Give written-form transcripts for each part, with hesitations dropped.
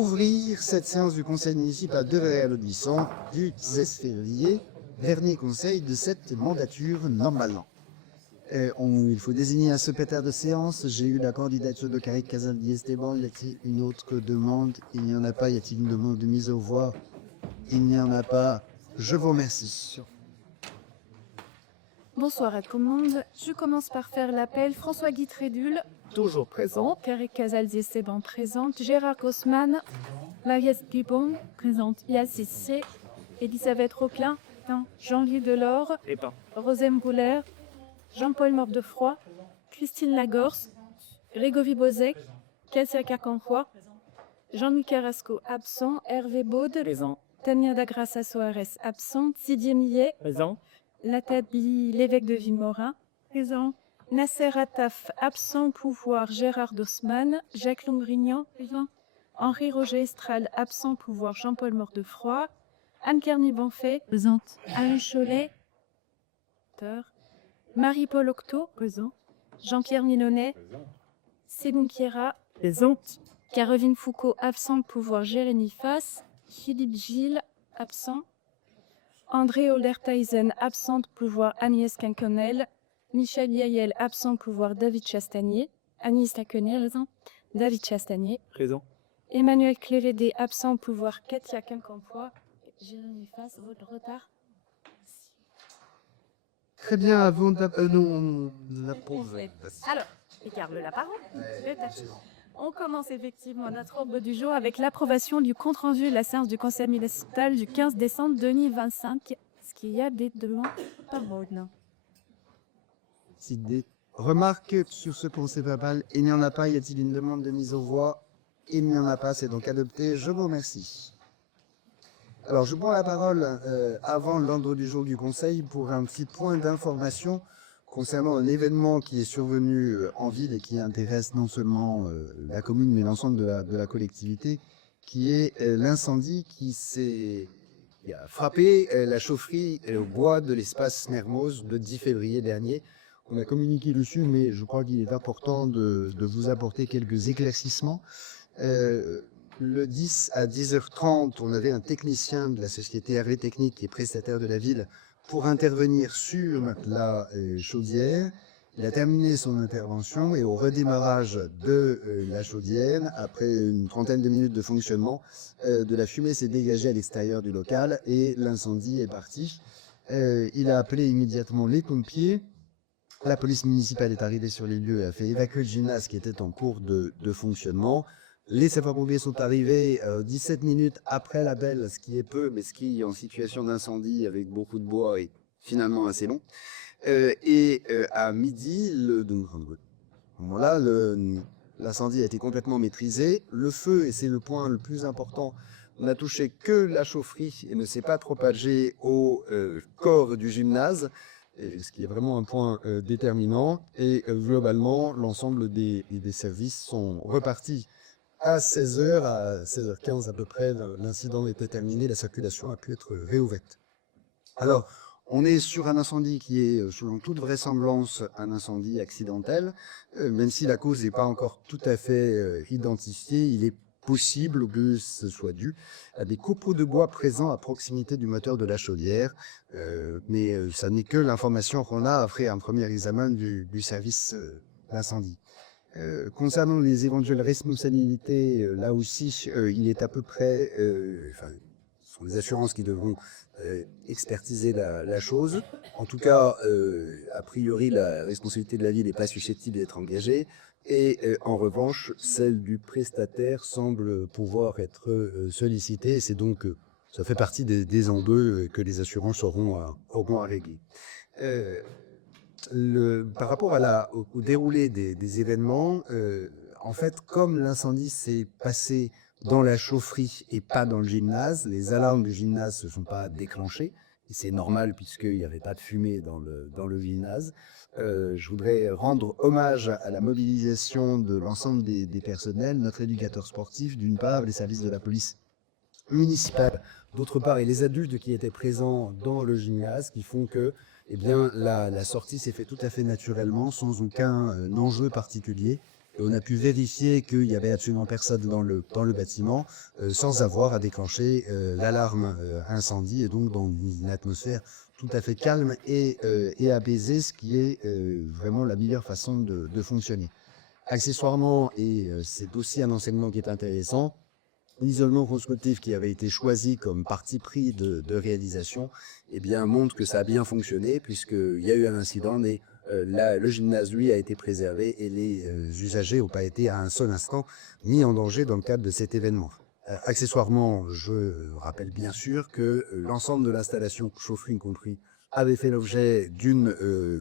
ouvrir cette séance du conseil municipal de Verrières-le-Buisson du 16 février, dernier conseil de cette mandature normalement. Il faut désigner un secrétaire de séance. J'ai eu la candidature de Carrick Casal-Esteban. Y a-t-il une autre demande? Il n'y en a pas. Y a-t-il une demande de mise aux voix? Il n'y en a pas. Je vous remercie. Bonsoir à tout le monde. Je commence par faire l'appel. François-Guy Trédul, toujours présent. Carrick Casal-Esteban, présente. Gérard Gossman, Mariette Dubon, présente. Yassis C. Elisabeth Roquelin, Jean-Louis Delors, Rosem Bouler, Jean-Paul Mordefroy, Christine Lagorce, Grégory Bozek, Cassia Carcampois, Jean-Luc Carrasco, absent. Hervé Baude, présent. Tania Dagrassa Soares, absente. Didier Millet, présent. Nathalie Lévesque de Villemorin, présent. Nasser Attaf, absent. Pouvoir. Gérard Dossman, Jacques Lombrignan, présent. Henri Roger Estral, absent. Pouvoir. Jean-Paul Mordefroy, Anne Carny-Banfay, présente. Alain Cholet, Marie-Paul Octo, présent. Jean-Pierre Milonnet, Céline Kiera, présente. Caroline Foucault, absent. Pouvoir. Jérémy Fass, Philippe Gilles, absent. André Holdertheisen, absent. Pouvoir. Agnès Quinconel, Michel Yael, absent. Pouvoir. David Chastanier, Agnès Quinconel, présent. David Chastanier, présent. Emmanuel Clévédé, absent. Pouvoir. Katia Quincampoix, Jérémy Fass, votre retard. Très bien, avant la pause. Alors, écarte la parole. On commence effectivement notre ordre du jour avec l'approbation du compte-rendu de la séance du conseil municipal du 15 décembre 2025. Est-ce qu'il y a des demandes de parole? Si des remarques sur ce conseil verbal, il n'y en a pas. Y a-t-il une demande de mise aux voix? Il n'y en a pas, c'est donc adopté. Je vous remercie. Alors, je prends la parole avant l'ordre du jour du conseil pour un petit point d'information concernant un événement qui est survenu en ville et qui intéresse non seulement la commune mais l'ensemble de la collectivité, qui est l'incendie qui a frappé la chaufferie au bois de l'espace Mermoz le 10 février dernier. On a communiqué dessus, mais je crois qu'il est important de vous apporter quelques éclaircissements. Le 10 à 10h30, on avait un technicien de la société Hervé Technique qui est prestataire de la ville pour intervenir sur la chaudière. Il a terminé son intervention et au redémarrage de la chaudière, après une trentaine de minutes de fonctionnement, de la fumée s'est dégagée à l'extérieur du local et l'incendie est parti. Il a appelé immédiatement les pompiers. La police municipale est arrivée sur les lieux et a fait évacuer le gymnase qui était en cours de fonctionnement. Les sapeurs-pompiers sont arrivés 17 minutes après l'appel, ce qui est peu, mais ce qui, en situation d'incendie avec beaucoup de bois, est finalement assez long. À midi, l'incendie a été complètement maîtrisé. Le feu, et c'est le point le plus important, n'a touché que la chaufferie et ne s'est pas propagé au corps du gymnase, ce qui est vraiment un point déterminant. Et globalement, l'ensemble des services sont repartis. À 16h, à 16h15 à peu près, l'incident était terminé, la circulation a pu être réouverte. Alors, on est sur un incendie qui est, selon toute vraisemblance, un incendie accidentel. Même si la cause n'est pas encore tout à fait identifiée, il est possible que ce soit dû à des copeaux de bois présents à proximité du moteur de la chaudière. Mais ça n'est que l'information qu'on a après un premier examen du service d'incendie. Concernant les éventuelles responsabilités, là aussi, il est à peu près, ce sont les assurances qui devront expertiser la chose. En tout cas, a priori, la responsabilité de la ville n'est pas susceptible d'être engagée. Et en revanche, celle du prestataire semble pouvoir être sollicitée. C'est donc, ça fait partie des enjeux que les assurances auront à régler. Par rapport au déroulé des événements, en fait, comme l'incendie s'est passé dans la chaufferie et pas dans le gymnase, les alarmes du gymnase ne se sont pas déclenchées. Et c'est normal puisqu'il n'y avait pas de fumée dans le gymnase. Je voudrais rendre hommage à la mobilisation de l'ensemble des personnels, notre éducateur sportif, d'une part, les services de la police municipale, d'autre part, et les adultes qui étaient présents dans le gymnase, qui font que la sortie s'est faite tout à fait naturellement, sans aucun enjeu particulier. on a pu vérifier qu'il n'y avait absolument personne dans le bâtiment sans avoir à déclencher l'alarme incendie, et donc dans une atmosphère tout à fait calme et apaisée, ce qui est vraiment la meilleure façon de fonctionner. Accessoirement, et c'est aussi un enseignement qui est intéressant, l'isolement constructif qui avait été choisi comme parti pris de réalisation, eh bien, montre que ça a bien fonctionné, puisqu'il y a eu un incident, mais le gymnase, lui, a été préservé et les usagers n'ont pas été à un seul instant mis en danger dans le cadre de cet événement. Accessoirement, je rappelle bien sûr que l'ensemble de l'installation, chaufferie compris, avait fait l'objet d'une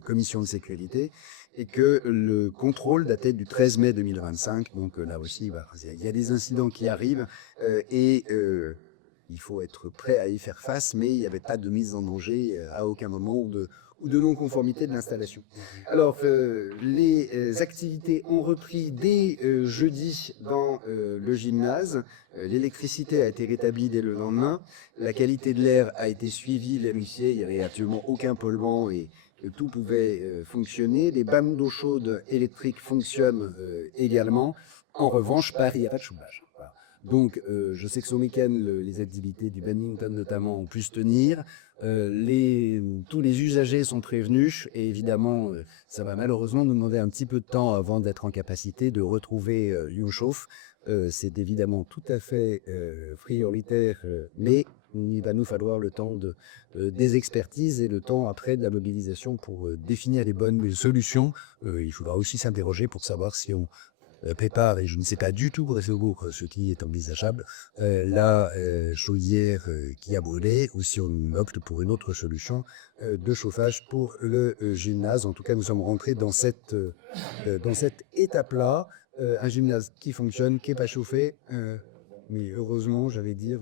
commission de sécurité, et que le contrôle datait du 13 mai 2025. Donc là aussi, il y a des incidents qui arrivent et il faut être prêt à y faire face, mais il n'y avait pas de mise en danger à aucun moment ou de non-conformité de l'installation. Alors, les activités ont repris dès jeudi dans le gymnase. L'électricité a été rétablie dès le lendemain. La qualité de l'air a été suivie, vérifiée. Il n'y avait absolument aucun polluant et tout pouvait fonctionner. Les bandes d'eau chaude électrique fonctionnent également. En revanche, il n'y a pas de chauffage. Voilà. Donc, je sais que ce week-end, les activités du badminton notamment ont pu se tenir. Tous les usagers sont prévenus et évidemment, ça va malheureusement nous demander un petit peu de temps avant d'être en capacité de retrouver YouChauffe. C'est évidemment tout à fait prioritaire, mais il va nous falloir le temps des expertises et le temps après de la mobilisation pour définir les bonnes solutions. Il faudra aussi s'interroger pour savoir si on prépare, et je ne sais pas du tout pour ce qui est envisageable, la chaudière qui a brûlé, ou si on opte pour une autre solution de chauffage pour le gymnase. En tout cas, nous sommes rentrés dans cette étape-là. Un gymnase qui fonctionne, qui n'est pas chauffé, mais heureusement, j'allais dire,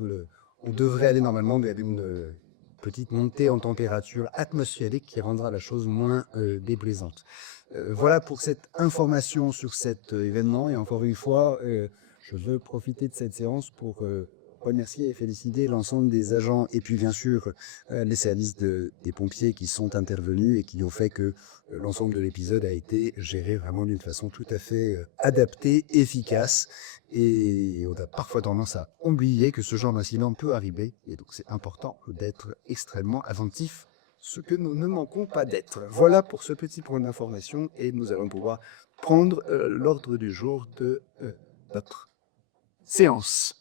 on devrait aller normalement vers une petite montée en température atmosphérique qui rendra la chose moins déplaisante. Voilà pour cette information sur cet événement, et encore une fois, je veux profiter de cette séance pour remercier et féliciter l'ensemble des agents et puis bien sûr les services des pompiers qui sont intervenus et qui ont fait que l'ensemble de l'épisode a été géré vraiment d'une façon tout à fait adaptée, efficace, et on a parfois tendance à oublier que ce genre d'incident peut arriver, et donc c'est important d'être extrêmement attentif, ce que nous ne manquons pas d'être. Voilà pour ce petit point d'information, et nous allons pouvoir prendre l'ordre du jour de notre séance.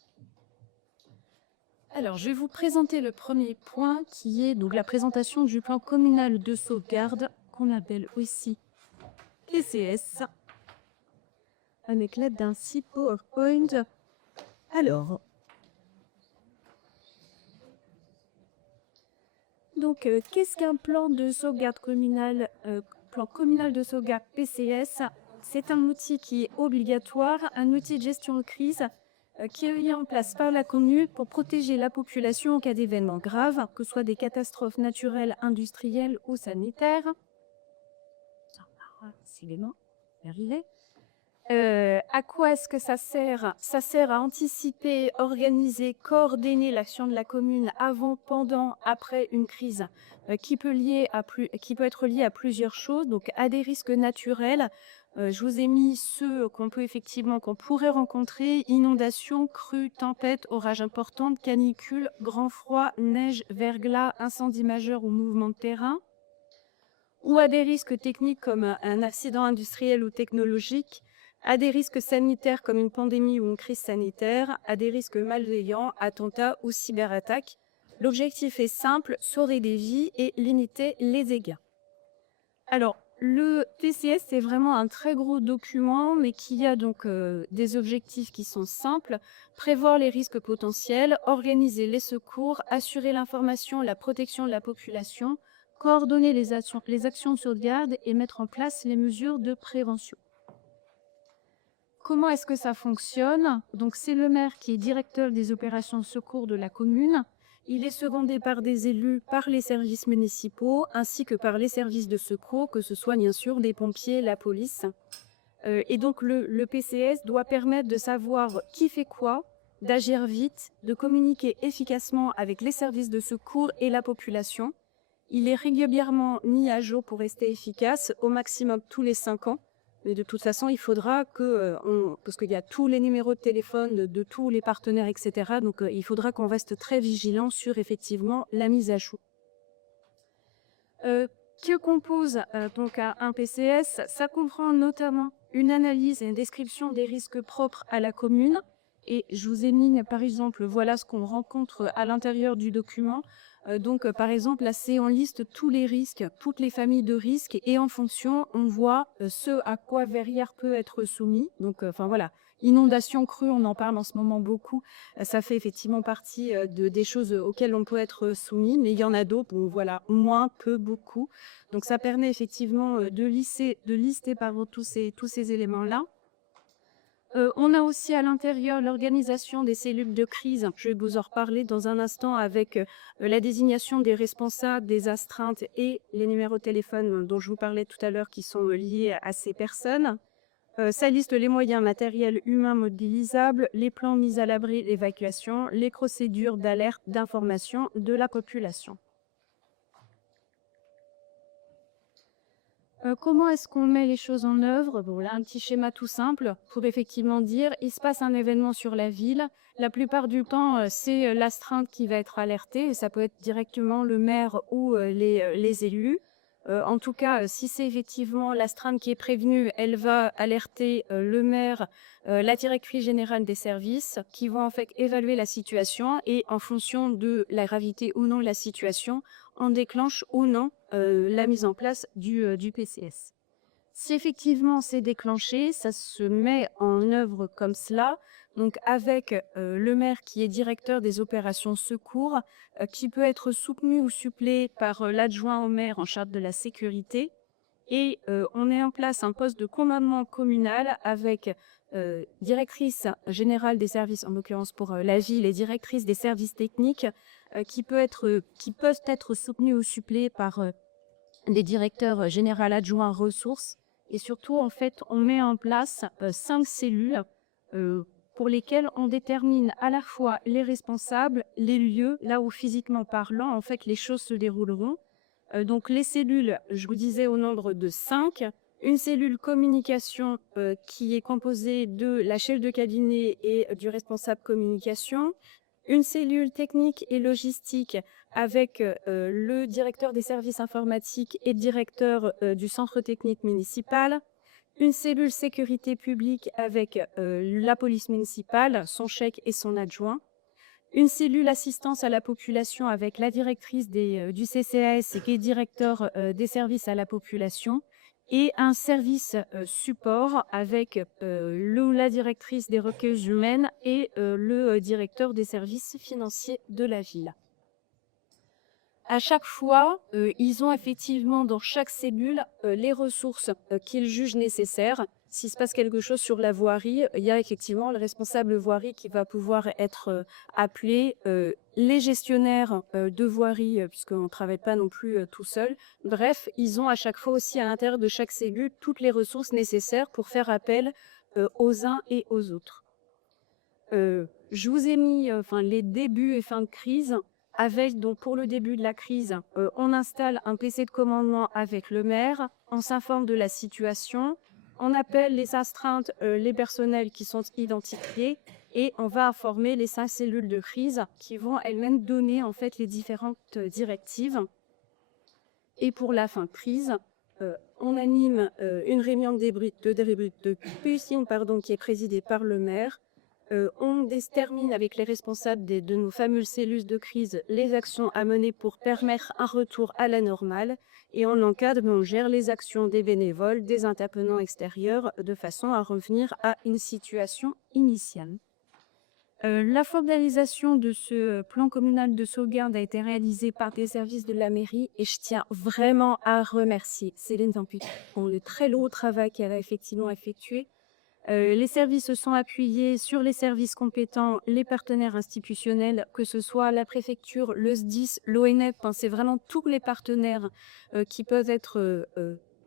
Alors, je vais vous présenter le premier point qui est donc la présentation du plan communal de sauvegarde, qu'on appelle aussi PCS, avec l'aide d'un site PowerPoint. Alors, donc, qu'est-ce qu'un plan de sauvegarde communal, plan communal de sauvegarde PCS? C'est un outil qui est obligatoire, un outil de gestion de crise qui est mis en place par la commune pour protéger la population en cas d'événements graves, que ce soit des catastrophes naturelles, industrielles ou sanitaires. À quoi est-ce que ça sert? Ça sert à anticiper, organiser, coordonner l'action de la commune avant, pendant, après une crise qui peut être liée à plusieurs choses, donc à des risques naturels. Je vous ai mis ceux qu'on pourrait rencontrer: inondations, crues, tempêtes, orages importants, canicules, grand froid, neige, verglas, incendies majeurs ou mouvements de terrain, ou à des risques techniques comme un accident industriel ou technologique, à des risques sanitaires comme une pandémie ou une crise sanitaire, à des risques malveillants, attentats ou cyberattaques. L'objectif est simple: sauver des vies et limiter les dégâts. Alors, le PCS, c'est vraiment un très gros document, mais qui a donc des objectifs qui sont simples: prévoir les risques potentiels, organiser les secours, assurer l'information, la protection de la population, coordonner les actions de sauvegarde et mettre en place les mesures de prévention. Comment est-ce que ça fonctionne? Donc, c'est le maire qui est directeur des opérations de secours de la commune. Il est secondé par des élus, par les services municipaux, ainsi que par les services de secours, que ce soit bien sûr des pompiers, la police. Et donc le PCS doit permettre de savoir qui fait quoi, d'agir vite, de communiquer efficacement avec les services de secours et la population. Il est régulièrement mis à jour pour rester efficace, au maximum tous les 5 ans. Mais de toute façon, il faudra parce qu'il y a tous les numéros de téléphone de tous les partenaires, etc. Donc, il faudra qu'on reste très vigilant sur effectivement la mise à jour. Que compose donc un PCS? Ça comprend notamment une analyse et une description des risques propres à la commune. Et je vous ai mis, par exemple, voilà ce qu'on rencontre à l'intérieur du document. Par exemple, là, c'est on liste tous les risques, toutes les familles de risques, et en fonction, on voit ce à quoi Verrières peut être soumis. Donc, voilà, inondation crue, on en parle en ce moment beaucoup. Ça fait effectivement partie des choses auxquelles on peut être soumis, mais il y en a d'autres, bon, voilà, moins, peu, beaucoup. Donc, ça permet effectivement de lister tous ces éléments-là. On a aussi à l'intérieur l'organisation des cellules de crise. Je vais vous en reparler dans un instant avec la désignation des responsables, des astreintes et les numéros de téléphone dont je vous parlais tout à l'heure qui sont liés à ces personnes. Ça liste les moyens matériels humains mobilisables, les plans mis à l'abri d'évacuation, les procédures d'alerte, d'information de la population. Comment est-ce qu'on met les choses en œuvre? Bon, là, un petit schéma tout simple pour effectivement dire, il se passe un événement sur la ville. La plupart du temps, c'est l'astreinte qui va être alertée. Et ça peut être directement le maire ou les élus. En tout cas, si c'est effectivement l'astreinte qui est prévenue, elle va alerter le maire, la directrice générale des services, qui vont en fait évaluer la situation et en fonction de la gravité ou non de la situation, on déclenche ou non la mise en place du PCS. Si effectivement c'est déclenché, ça se met en œuvre comme cela, donc avec le maire qui est directeur des opérations secours, qui peut être soutenu ou supplé par l'adjoint au maire en charge de la sécurité. Et on met en place un poste de commandement communal avec directrice générale des services, en l'occurrence pour la ville, et directrice des services techniques, qui peuvent être soutenus ou supplés par des directeurs généraux adjoints ressources. Et surtout, en fait, on met en place 5 cellules pour lesquelles on détermine à la fois les responsables, les lieux, là où physiquement parlant, en fait, les choses se dérouleront. Donc les cellules, je vous disais au nombre de 5. Une cellule communication qui est composée de la chef de cabinet et du responsable communication. Une cellule technique et logistique avec le directeur des services informatiques et directeur du centre technique municipal. Une cellule sécurité publique avec la police municipale, son chèque et son adjoint. Une cellule assistance à la population avec la directrice du CCAS qui est directeur des services à la population. Et un service support avec la directrice des recueils humaines et le directeur des services financiers de la ville. À chaque fois, ils ont effectivement dans chaque cellule les ressources qu'ils jugent nécessaires. S'il se passe quelque chose sur la voirie, il y a effectivement le responsable voirie qui va pouvoir être appelé, les gestionnaires de voirie, puisqu'on ne travaille pas non plus tout seul. Bref, ils ont à chaque fois aussi à l'intérieur de chaque cellule toutes les ressources nécessaires pour faire appel aux uns et aux autres. Je vous ai mis les débuts et fins de crise. Avec, donc, pour le début de la crise, on installe un PC de commandement avec le maire, on s'informe de la situation, on appelle les astreintes, les personnels qui sont identifiés et on va informer les 5 cellules de crise qui vont elles-mêmes donner en fait les différentes directives. Et pour la fin de crise, on anime une réunion de débriefing qui est présidée par le maire. On détermine avec les responsables de nos fameuses cellules de crise les actions à mener pour permettre un retour à la normale et on encadre et on gère les actions des bénévoles, des intervenants extérieurs de façon à revenir à une situation initiale. La formalisation de ce plan communal de sauvegarde a été réalisée par des services de la mairie et je tiens vraiment à remercier Céline Tampuy pour le très lourd travail qu'elle a effectivement effectué. Les services se sont appuyés sur les services compétents, les partenaires institutionnels, que ce soit la préfecture, le SDIS, l'ONF, c'est vraiment tous les partenaires qui peuvent être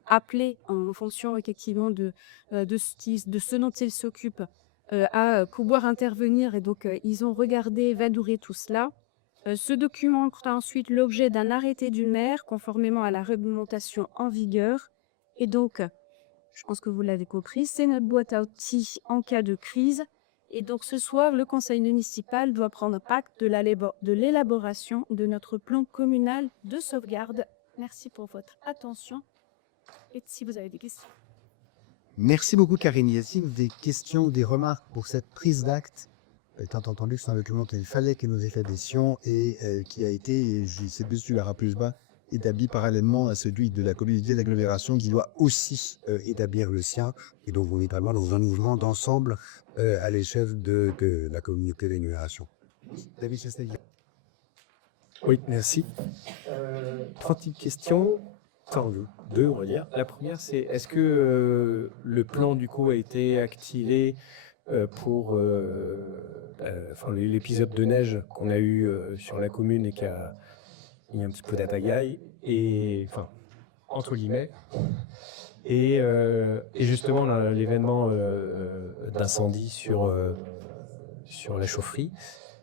appelés en fonction effectivement de ce dont ils s'occupent à pouvoir intervenir. Et donc, ils ont regardé, évalué tout cela. Ce document fera ensuite l'objet d'un arrêté du maire conformément à la réglementation en vigueur. Et donc, je pense que vous l'avez compris, c'est notre boîte à outils en cas de crise. Et donc ce soir, le conseil municipal doit prendre acte de l'élaboration de notre plan communal de sauvegarde. Merci pour votre attention et si vous avez des questions. Merci beaucoup, Karine. Y a-t-il des questions, des remarques pour cette prise d'acte, étant entendu que c'est un document qu'il fallait que nous établissions et qui a été, je sais plus si tu l'auras plus bas, établi parallèlement à celui de la communauté d'agglomération qui doit aussi établir le sien. Et donc, on est vraiment dans un mouvement d'ensemble à l'échelle de la communauté d'agglomération. David Chastel. Oui, merci. 3 petites questions. Enfin, 2, on va dire. La première, c'est est-ce que le plan, du coup, a été activé pour l'épisode de neige qu'on a eu sur la commune et qui a mis un petit peu d'apagaille, et enfin, entre guillemets. Et justement, l'événement d'incendie sur la chaufferie.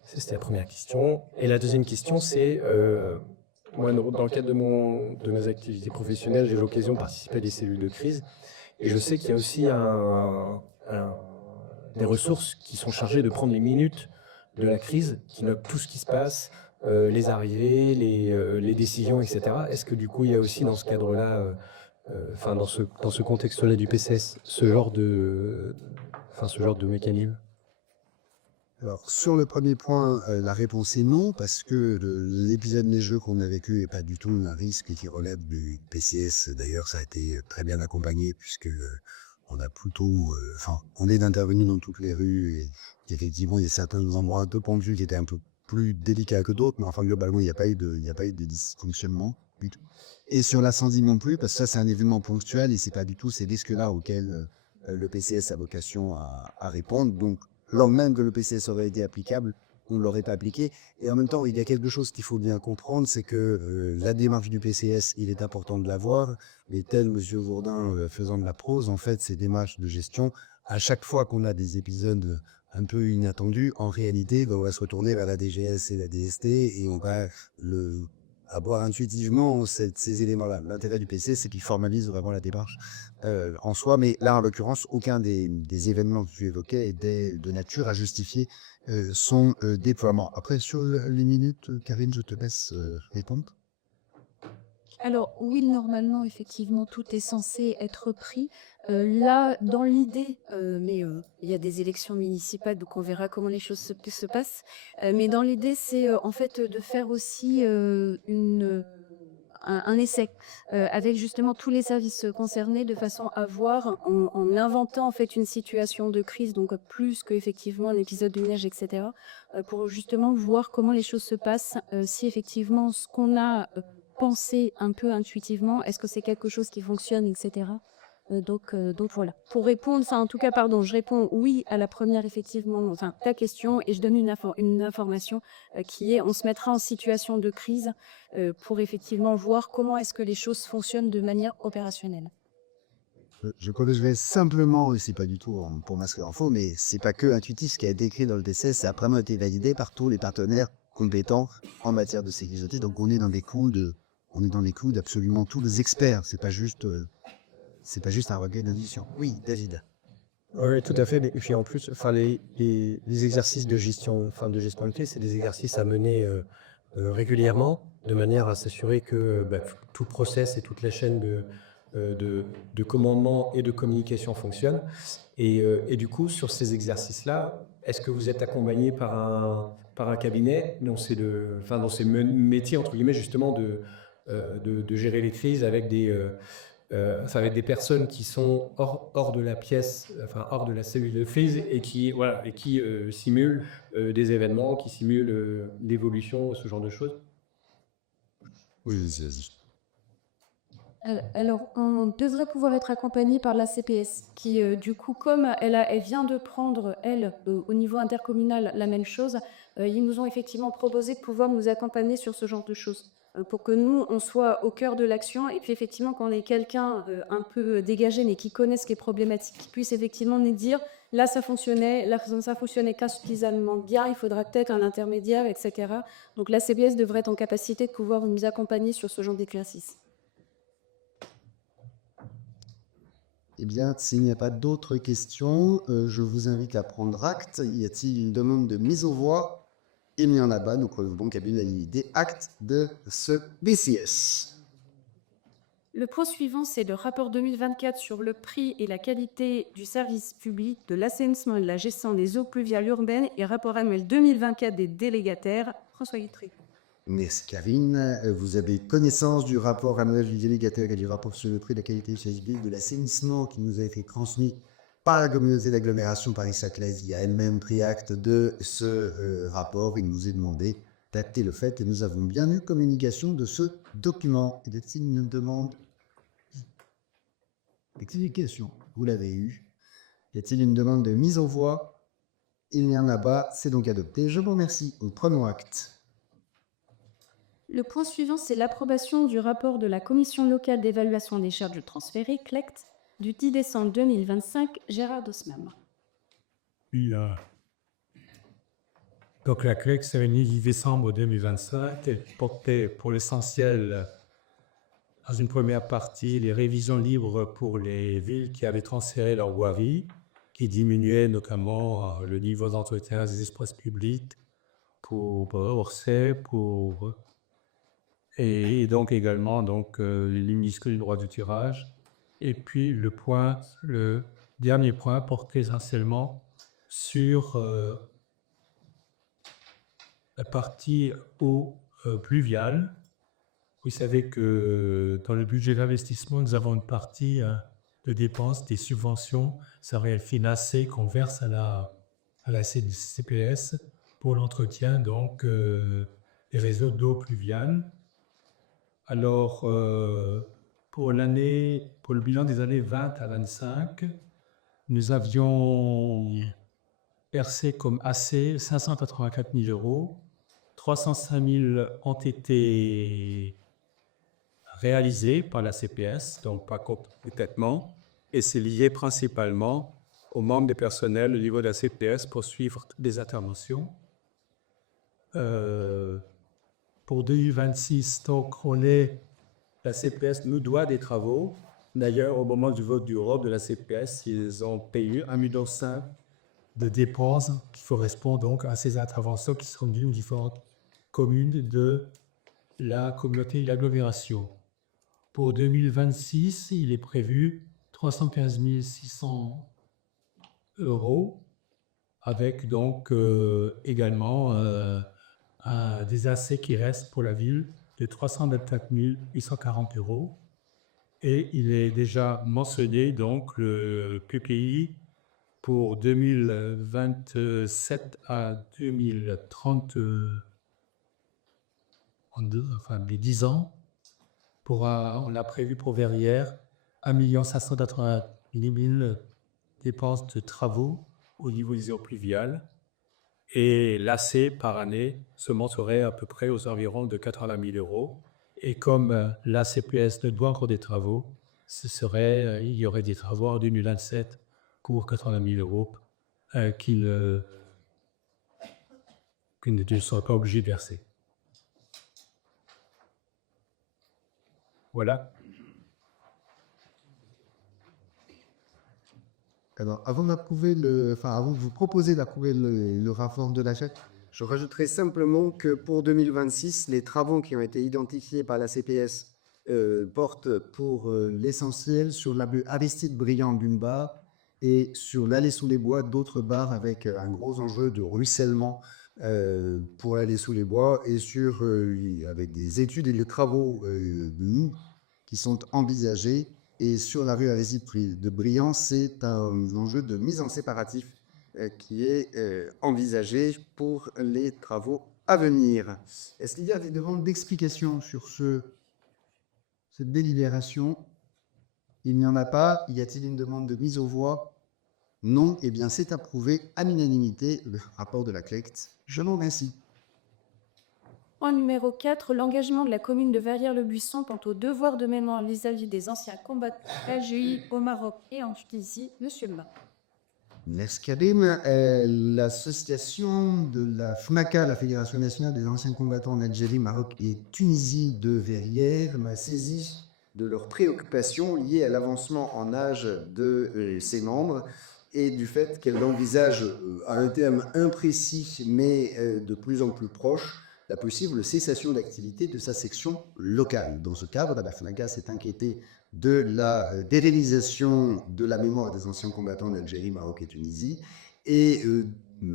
Ça, c'était la première question. Et la deuxième question, c'est moi, dans le cadre de mes activités professionnelles, j'ai l'occasion de participer à des cellules de crise. Et je sais qu'il y a aussi des ressources qui sont chargées de prendre les minutes de la crise, qui notent tout ce qui se passe, les arrivées, les décisions, etc. Est-ce que du coup, il y a aussi dans ce cadre-là, dans ce contexte-là du PCS, ce genre de mécanisme? Alors, sur le premier point, la réponse est non, parce que l'épisode neigeux qu'on a vécu n'est pas du tout un risque qui relève du PCS. D'ailleurs, ça a été très bien accompagné, puisque on a plutôt, on est intervenu dans toutes les rues, et effectivement, il y a certains endroits de point de vue qui étaient un peu plus délicats que d'autres, mais enfin, globalement, il n'y a pas eu de dysfonctionnement du tout. Et sur l'incendie non plus, parce que ça, c'est un événement ponctuel, et c'est pas du tout ces risques-là auxquels le PCS a vocation à répondre. Donc, lors même que le PCS aurait été applicable, on ne l'aurait pas appliqué. Et en même temps, il y a quelque chose qu'il faut bien comprendre, c'est que la démarche du PCS, il est important de l'avoir, mais tel M. Gourdin faisant de la prose, en fait, ces démarches de gestion, à chaque fois qu'on a des épisodes un peu inattendus, en réalité, on va se retourner vers la DGS et la DST et on va avoir intuitivement ces éléments-là. L'intérêt du PC, c'est qu'il formalise vraiment la démarche en soi, mais là, en l'occurrence, aucun des événements que tu évoquais est de nature à justifier son déploiement. Après, sur les minutes, Karine, je te laisse répondre. Alors oui, normalement, effectivement, tout est censé être pris. Là, dans l'idée, mais il y a des élections municipales, donc on verra comment les choses se passent. Mais dans l'idée, c'est en fait de faire aussi un essai avec justement tous les services concernés, de façon à voir, en inventant en fait une situation de crise, donc plus qu'effectivement l'épisode de neige, etc., pour justement voir comment les choses se passent, si effectivement ce qu'on a pensé un peu intuitivement, est-ce que c'est quelque chose qui fonctionne, etc. Donc voilà. Pour répondre, enfin en tout cas, pardon, je réponds oui à la première, effectivement, enfin ta question, et je donne une information qui est, on se mettra en situation de crise pour effectivement voir comment est-ce que les choses fonctionnent de manière opérationnelle. Je corrigerai simplement, et c'est pas du tout pour masquer l'info, mais c'est pas que intuitif ce qui a été écrit dans le DCS, ça a vraiment été validé par tous les partenaires compétents en matière de sécurité. Donc on est dans les coups d'absolument tous les experts. C'est pas juste un recueil d'intuition. Oui, David. Oui, tout à fait. Et puis en plus, les exercices de gestion, de crise, c'est des exercices à mener régulièrement, de manière à s'assurer que tout le process et toute la chaîne de commandement et de communication fonctionne. Et du coup, sur ces exercices-là, est-ce que vous êtes accompagné par un cabinet dans ces métiers, entre guillemets, justement, de gérer les crises avec avec des personnes qui sont hors de la pièce, hors de la cellule de crise, et qui simulent des événements, qui simulent l'évolution, ce genre de choses? Oui, vas-y. Alors, on devrait pouvoir être accompagné par la CPS, qui, du coup, comme elle vient de prendre, au niveau intercommunal, la même chose, ils nous ont effectivement proposé de pouvoir nous accompagner sur ce genre de choses, pour que nous, on soit au cœur de l'action, et puis effectivement, quand on est quelqu'un un peu dégagé, mais qui connaît ce qui est problématique, qui puisse effectivement nous dire, là, ça fonctionnait, là, ça fonctionnait pas suffisamment bien, il faudra peut-être un intermédiaire, etc. Donc, la CPS devrait être en capacité de pouvoir nous accompagner sur ce genre d'exercice. Eh bien, s'il n'y a pas d'autres questions, je vous invite à prendre acte. Y a-t-il une demande de mise aux voix? Il n'y en a pas, nous prenons donc à l'unanimité acte de ce BCS. Le point suivant, c'est le rapport 2024 sur le prix et la qualité du service public de l'assainissement et de la gestion des eaux pluviales urbaines et rapport annuel 2024 des délégataires. François Guitry. Merci Karine. Vous avez connaissance du rapport annuel du délégataire et du rapport sur le prix et la qualité du service public de l'assainissement qui nous a été transmis par la communauté d'agglomération Paris-Saclay. Il a elle-même pris acte de ce rapport. Il nous est demandé d'acter le fait et nous avons bien eu communication de ce document. Y a-t-il une demande d'explication? Vous l'avez eu. Y a-t-il une demande de mise aux voix? Il n'y en a pas. C'est donc adopté. Je vous remercie. Nous prenons acte. Le point suivant, c'est l'approbation du rapport de la Commission locale d'évaluation des charges transférées, CLECT, du 10 décembre 2025, Gérard Dosman. Puis, donc la CLEC s'est réunie le 10 décembre 2025. Elle portait pour l'essentiel, dans une première partie, les révisions libres pour les villes qui avaient transféré leur voirie, qui diminuaient notamment le niveau d'entretien des espaces publics pour Orsay, et donc également les limites du droit du tirage. Et puis le dernier point portait essentiellement sur la partie eau pluviale. Vous savez que dans le budget d'investissement, nous avons une partie de dépenses, des subventions, ça aurait financé qu'on verse à la CPS pour l'entretien des réseaux d'eau pluviale. Alors, pour le bilan des années 20 à 25, nous avions versé comme AC 584 000 euros. 305 000 ont été réalisés par la CPS, donc pas complètement, et c'est lié principalement aux membres des personnels au niveau de la CPS pour suivre des interventions. Pour 2026, donc la CPS nous doit des travaux. D'ailleurs, au moment du vote du ROP de la CPS, ils ont payé 1,5 million de dépenses qui correspondent donc à ces interventions qui seront dues aux différentes communes de la communauté et l'agglomération. Pour 2026, il est prévu 315 600 euros, avec donc également des AC qui restent pour la ville de 324 840 euros. Et il est déjà mentionné donc le PPI pour 2027 à 2032, enfin les 10 ans. On a prévu pour Verrières 1 580 000 dépenses de travaux au niveau des eaux pluviales. Et l'AC par année se monterait à peu près aux environs de 80 000 euros. Et comme la CPS ne doit encore des travaux, il y aurait des travaux en 2027 pour 80 000 euros qu'ils ne seraient pas obligés de verser. Voilà. Alors, avant de vous proposer d'approuver le rapport de la CHEC, je rajouterai simplement que pour 2026, les travaux qui ont été identifiés par la CPS portent pour l'essentiel sur la rue Aristide Briand d'une part et sur l'allée sous les bois d'autres barres avec un gros enjeu de ruissellement pour l'allée sous les bois et avec des études et des travaux qui sont envisagés. Et sur la rue Aristide de Briand, c'est un enjeu de mise en séparatif qui est envisagé pour les travaux à venir. Est-ce qu'il y a des demandes d'explication sur cette délibération? Il n'y en a pas. Y a-t-il une demande de mise aux voix? Non. Eh bien, c'est approuvé à l'unanimité, le rapport de la CLECT. Je vous remercie. Point numéro 4, l'engagement de la commune de Verrières-le-Buisson quant au devoir de mémoire vis-à-vis des anciens combattants LGI au Maroc et en Tunisie. Monsieur Mba. Merci Karim. L'association de la FNACA, la Fédération nationale des anciens combattants en Algérie, Maroc et Tunisie de Verrières, m'a saisi de leurs préoccupations liées à l'avancement en âge de ses membres et du fait qu'elle envisage, à un terme imprécis mais de plus en plus proche, la possible cessation d'activité de sa section locale. Dans ce cadre, la FNACA s'est inquiétée de la déréalisation de la mémoire des anciens combattants d'Algérie, Maroc et Tunisie, et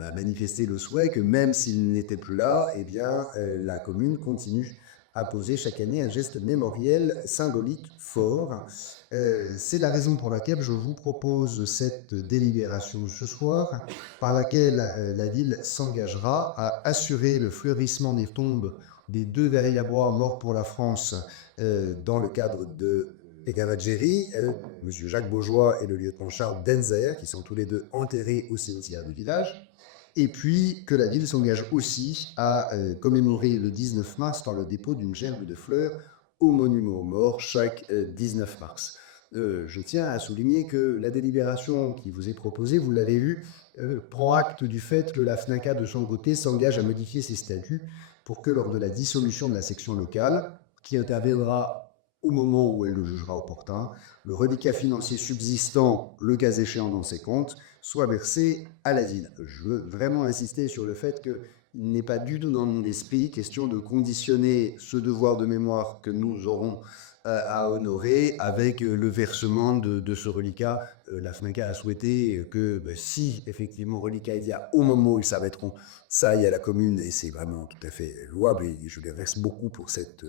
a manifesté le souhait que même s'ils n'étaient plus là, eh bien, la commune continue à poser chaque année un geste mémoriel symbolique fort. C'est la raison pour laquelle je vous propose cette délibération ce soir, par laquelle la ville s'engagera à assurer le fleurissement des tombes des 2 Verillabois morts pour la France dans le cadre de Égavadjeri, M. Jacques Beaujois et le lieutenant Charles Denzer, qui sont tous les deux enterrés au cimetière du village. Et puis que la ville s'engage aussi à commémorer le 19 mars dans le dépôt d'une gerbe de fleurs au monument aux morts chaque 19 mars. Je tiens à souligner que la délibération qui vous est proposée, vous l'avez vu, prend acte du fait que la FNACA de son côté s'engage à modifier ses statuts pour que lors de la dissolution de la section locale, qui interviendra au moment où elle le jugera opportun, le reliquat financier subsistant, le cas échéant dans ses comptes, soit versé à la ville. Je veux vraiment insister sur le fait qu'il n'est pas du tout dans mon esprit question de conditionner ce devoir de mémoire que nous aurons à honorer avec le versement de ce reliquat. La FNACA a souhaité que si effectivement reliquat il y a au moment où ils s'arrêteront, ça aille à la commune et c'est vraiment tout à fait louable et je les remercie beaucoup pour cette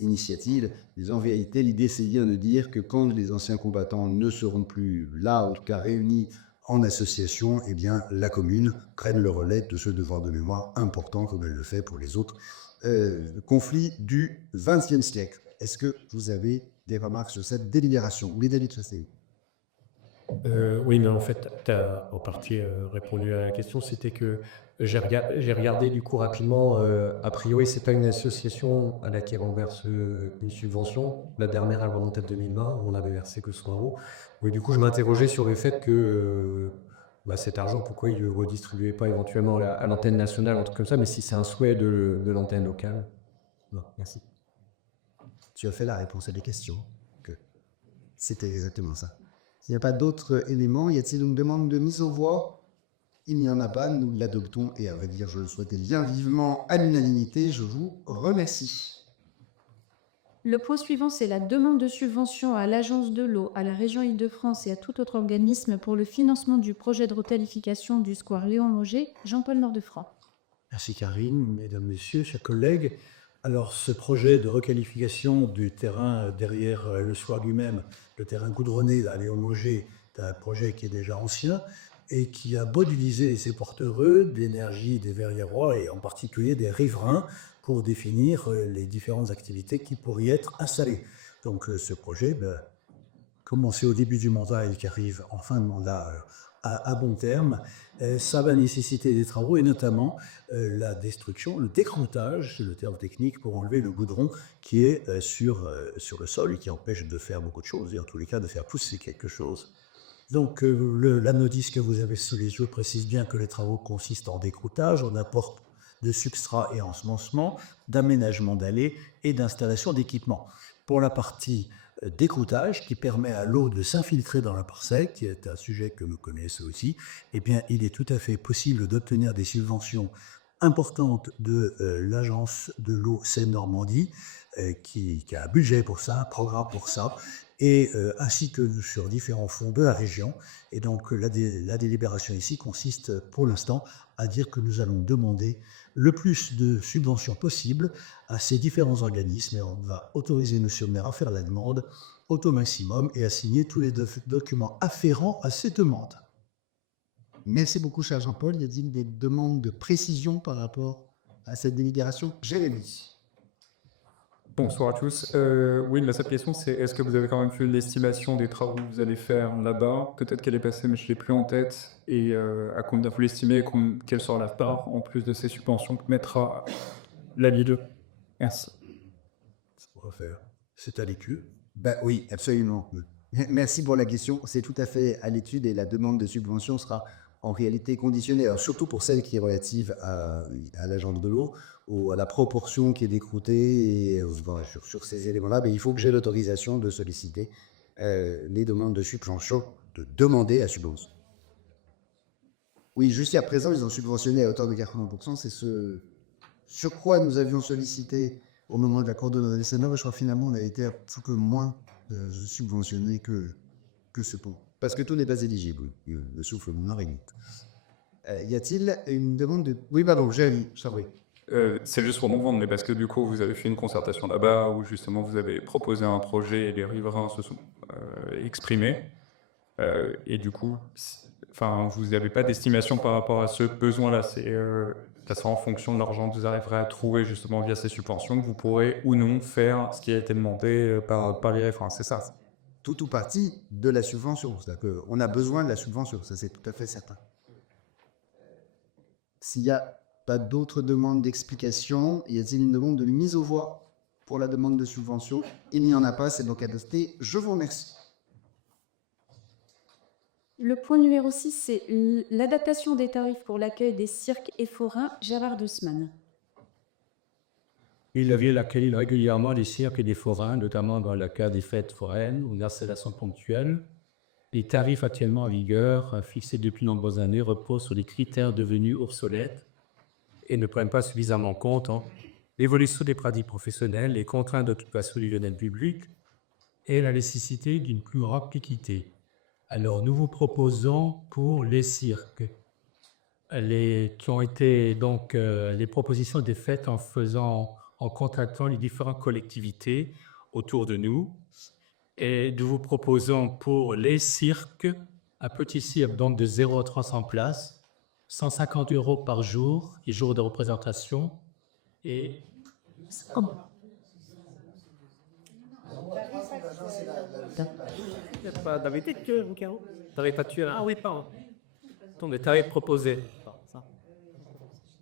initiative. Mais en vérité, l'idée c'est bien de dire que quand les anciens combattants ne seront plus là, en tout cas réunis en association, eh bien la commune prenne le relais de ce devoir de mémoire important comme elle le fait pour les autres conflits du XXe siècle. Est-ce que vous avez des remarques sur cette délibération? Oui, David Chassé. Oui, mais en fait, tu as en partie répondu à la question. C'était que j'ai regardé du coup rapidement. A priori, c'est pas une association à laquelle on verse une subvention. La dernière, elle remonte à 2020, on n'avait versé que 100 euros. Oui, du coup, je m'interrogeais sur le fait que cet argent, pourquoi il ne le redistribuait pas éventuellement à l'antenne nationale, un truc comme ça, mais si c'est un souhait de l'antenne locale. Non, merci. Tu as fait la réponse à des questions. C'était exactement ça. S'il n'y a pas d'autres éléments, y a-t-il une demande de mise aux voix? Il n'y en a pas, nous l'adoptons et à vrai dire, je le souhaitais bien vivement à l'unanimité. Je vous remercie. Le point suivant, c'est la demande de subvention à l'Agence de l'eau, à la région Île-de-France et à tout autre organisme pour le financement du projet de requalification du square Léon Auger. Jean-Paul Nordefranc. Merci Karine, mesdames, messieurs, chers collègues. Alors, ce projet de requalification du terrain derrière le square lui-même, le terrain goudronné à Léon Auger, c'est un projet qui est déjà ancien et qui a modélisé ses porte-heureux d'énergie des Verriérois et en particulier des riverains pour définir les différentes activités qui pourraient y être installées. Donc, ce projet, commencé au début du mandat et qui arrive en fin de mandat à bon terme, ça va nécessiter des travaux et notamment la destruction, le décroutage, c'est le terme technique pour enlever le goudron qui est sur le sol et qui empêche de faire beaucoup de choses et en tous les cas de faire pousser quelque chose. Donc la notice que vous avez sous les yeux précise bien que les travaux consistent en décroutage, en apport de substrat et ensemencement, d'aménagement d'allées et d'installation d'équipements. Pour la partie d'écroutage qui permet à l'eau de s'infiltrer dans la parcelle, qui est un sujet que vous connaissez aussi, eh bien, il est tout à fait possible d'obtenir des subventions importantes de l'agence de l'eau Seine-Normandie, qui a un budget pour ça, un programme pour ça, et ainsi que sur différents fonds de la région. Et donc la délibération ici consiste pour l'instant à dire que nous allons demander le plus de subventions possible à ces différents organismes et on va autoriser M. le maire à faire la demande au taux maximum et à signer tous les documents afférents à ces demandes. Merci beaucoup, cher Jean-Paul. Y a-t-il des demandes de précision par rapport à cette délibération? Jérémy. Bonsoir à tous. Oui, la seule question, c'est est-ce que vous avez quand même fait l'estimation des travaux que vous allez faire là-bas? Peut-être qu'elle est passée, mais je ne l'ai plus en tête. Et à combien vous l'estimez, quelle sera la part, en plus de ces subventions, que mettra la ville? Merci. Ça pourra faire. C'est à l'étude. Oui, absolument. Merci pour la question. C'est tout à fait à l'étude et la demande de subvention sera en réalité conditionnée, alors surtout pour celle qui est relative à l'agence de l'eau, ou à la proportion qui est décroutée, et voilà, sur ces éléments-là, il faut que j'ai l'autorisation de solliciter les demandes de subvention, de demander la subvention. Oui, jusqu'à présent, ils ont subventionné à hauteur de 80%, c'est ce sur quoi nous avions sollicité au moment de l'accord de Nord-Essenor, je crois finalement on a été un petit peu moins subventionné que ce pont. Parce que tout n'est pas éligible, le souffle nord est y a-t-il une demande de... Oui, pardon, j'ai oui. C'est juste pour comprendre, mais parce que du coup, vous avez fait une concertation là-bas où justement vous avez proposé un projet et les riverains se sont exprimés. Et du coup, vous n'avez pas d'estimation par rapport à ce besoin-là. Ça sera en fonction de l'argent que vous arriverez à trouver justement via ces subventions que vous pourrez ou non faire ce qui a été demandé par les riverains. C'est ça. Tout ou partie de la subvention. C'est-à-dire qu'on a besoin de la subvention, ça c'est tout à fait certain. S'il n'y a pas d'autres demandes d'explication, y a-t-il une demande de mise aux voix pour la demande de subvention? Il n'y en a pas, c'est donc adopté. Je vous remercie. Le point numéro 6, c'est l'adaptation des tarifs pour l'accueil des cirques et forains. Gérard Doucman. Il ville accueillir régulièrement des cirques et des forains, notamment dans le cas des fêtes foraines ou d'installations ponctuelles. Les tarifs actuellement en vigueur, fixés depuis de nombreuses années, reposent sur des critères devenus obsolètes et ne prennent pas suffisamment en compte l'évolution des pratiques professionnelles, les contraintes d'occupation du domaine public et la nécessité d'une plus grande équité. Alors, nous vous proposons pour les cirques, les propositions étaient faites en contactant les différentes collectivités autour de nous. Et nous vous proposons pour les cirques, un petit cirque donc de 0 à 300 places, 150 € par jour et jour de représentation. Et les tarifs proposés.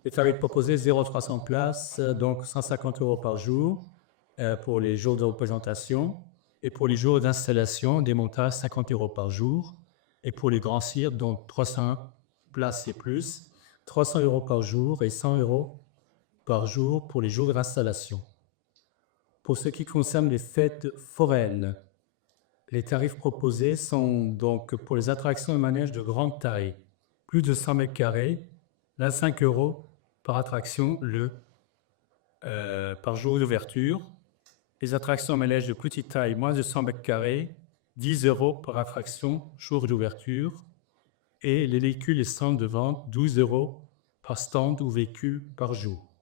Les tarifs proposés, 0 à 300 places, donc 150 € par jour pour les jours de représentation. Et pour les jours d'installation, des montages 50 € par jour. Et pour les grands cirques, donc 300 places et plus, 300 € par jour et 100 € par jour pour les jours d'installation. Pour ce qui concerne les fêtes foraines, les tarifs proposés sont donc pour les attractions et manèges de grande taille, plus de 100 m², 25 € par attraction par jour d'ouverture. Les attractions et manèges de petite taille, moins de 100 m², 10 € par attraction, jour d'ouverture. Et les véhicules et stands de vente, 12 € par stand ou véhicule par jour.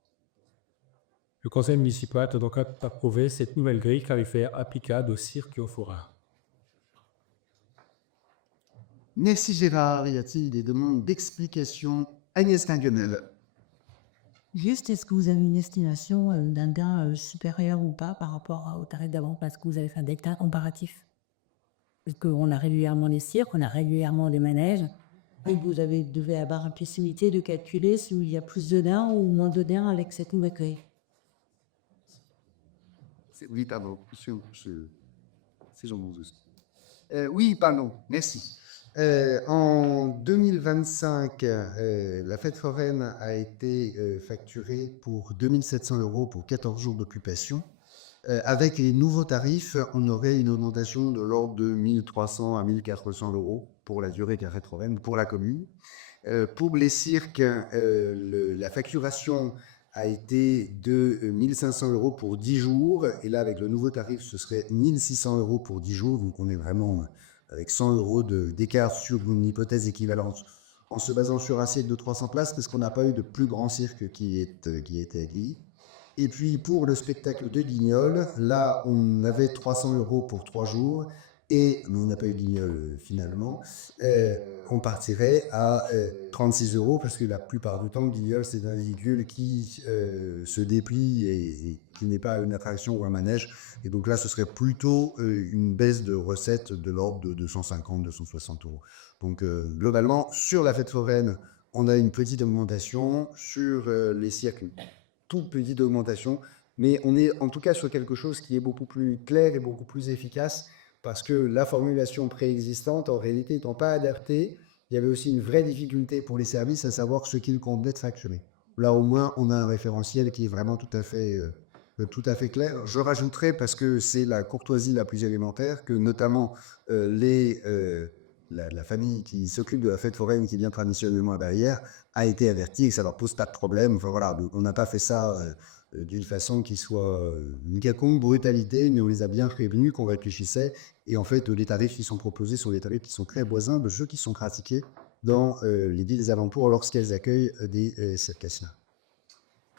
Le conseil municipal a donc approuvé cette nouvelle grille tarifaire applicable aux cirques et aux forains. Merci Gérard. Y a-t-il des demandes d'explication? Agnès Quinguenel. Juste, est-ce que vous avez une estimation d'un gain supérieur ou pas par rapport au tarif d'avant, parce que vous avez fait un déclin comparatif? Parce qu'on a régulièrement les cirques, on a régulièrement les manèges, et vous devez avoir une possibilité de calculer s'il y a plus de gains ou moins de gains avec cette nouvelle grille. Oui, pardon. C'est Jean-Bouin. Oui, pardon. Merci. En 2025, la fête foraine a été facturée pour 2700 € pour 14 jours d'occupation. Avec les nouveaux tarifs, on aurait une augmentation de l'ordre de 1300 à 1400 € pour la durée de la fête foraine pour la commune. Pour les cirques, la facturation a été de 1500 € pour 10 jours. Et là, avec le nouveau tarif, ce serait 1600 € pour 10 jours. Donc, on est vraiment avec 100 € d'écart sur une hypothèse équivalente en se basant sur un cirque de 300 places parce qu'on n'a pas eu de plus grand cirque qui était acquis. Et puis, pour le spectacle de Guignol, là, on avait 300 € pour 3 jours. Et on n'a pas eu de Guignol finalement, on partirait à 36 € parce que la plupart du temps, Guignol, c'est un véhicule qui se déplie et qui n'est pas une attraction ou un manège. Et donc là, ce serait plutôt une baisse de recettes de l'ordre de 250-260 €. Donc globalement, sur la fête foraine, on a une petite augmentation. Sur les cirques, toute petite augmentation. Mais on est en tout cas sur quelque chose qui est beaucoup plus clair et beaucoup plus efficace. Parce que la formulation préexistante, en réalité, n'étant pas adaptée, il il y avait aussi une vraie difficulté pour les services à savoir ce qu'ils comptent d'être facturés. Là, au moins, on a un référentiel qui est vraiment tout à fait clair. Je rajouterai, parce que c'est la courtoisie la plus élémentaire, que notamment la famille qui s'occupe de la fête foraine qui vient traditionnellement à Barrière a été avertie et que ça leur pose pas de problème. Enfin voilà, on n'a pas fait ça d'une façon qui soit une quelconque brutalité, mais on les a bien prévenus qu'on réfléchissait. Et en fait, les tarifs qui sont proposés sont des tarifs qui sont très voisins de ceux qui sont pratiqués dans les villes des alentours lorsqu'elles accueillent des circassiens.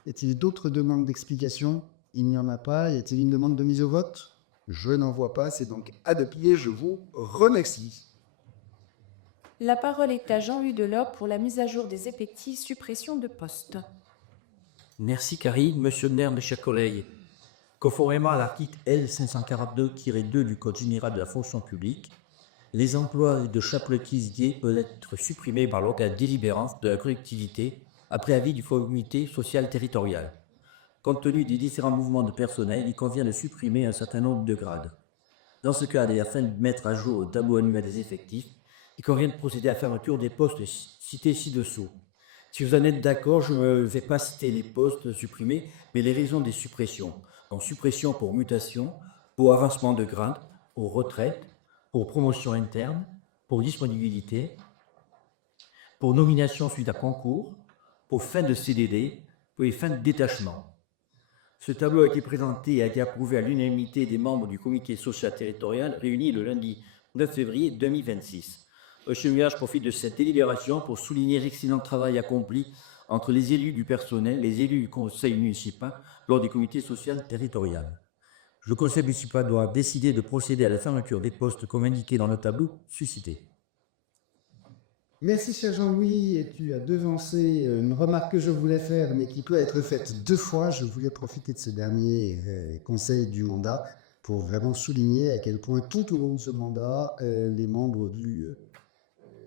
Y a-t-il d'autres demandes d'explication? Il n'y en a pas. Y a-t-il une demande de mise au vote? Je n'en vois pas. C'est donc adopté. Je vous remercie. La parole est à Jean Hudelot pour la mise à jour des effectifs, suppression de postes. Merci Karine, monsieur le maire, mes chers collègues. Conformément à l'article L542-2 du Code général de la fonction publique, les emplois de chapeletier peuvent être supprimés par l'organe délibérant de la collectivité après avis du comité social territorial. Compte tenu des différents mouvements de personnel, il convient de supprimer un certain nombre de grades. Dans ce cas, et afin de mettre à jour le tableau annuel des effectifs, il convient de procéder à la fermeture des postes cités ci-dessous. Si vous en êtes d'accord, je ne vais pas citer les postes supprimés, mais les raisons des suppressions. Donc, suppression pour mutation, pour avancement de grade, pour retraite, pour promotion interne, pour disponibilité, pour nomination suite à concours, pour fin de CDD, pour les fins de détachement. Ce tableau a été présenté et a été approuvé à l'unanimité des membres du comité social territorial réuni le lundi 9 février 2026. Monsieur le maire, je profite de cette délibération pour souligner l'excellent travail accompli entre les élus du personnel, les élus du conseil municipal lors du comité social territorial. Le conseil municipal doit décider de procéder à la fermeture des postes comme indiqué dans le tableau suscité. Merci, cher Jean-Louis. Et tu as devancé une remarque que je voulais faire, mais qui peut être faite deux fois. Je voulais profiter de ce dernier conseil du mandat pour vraiment souligner à quel point tout au long de ce mandat, les membres du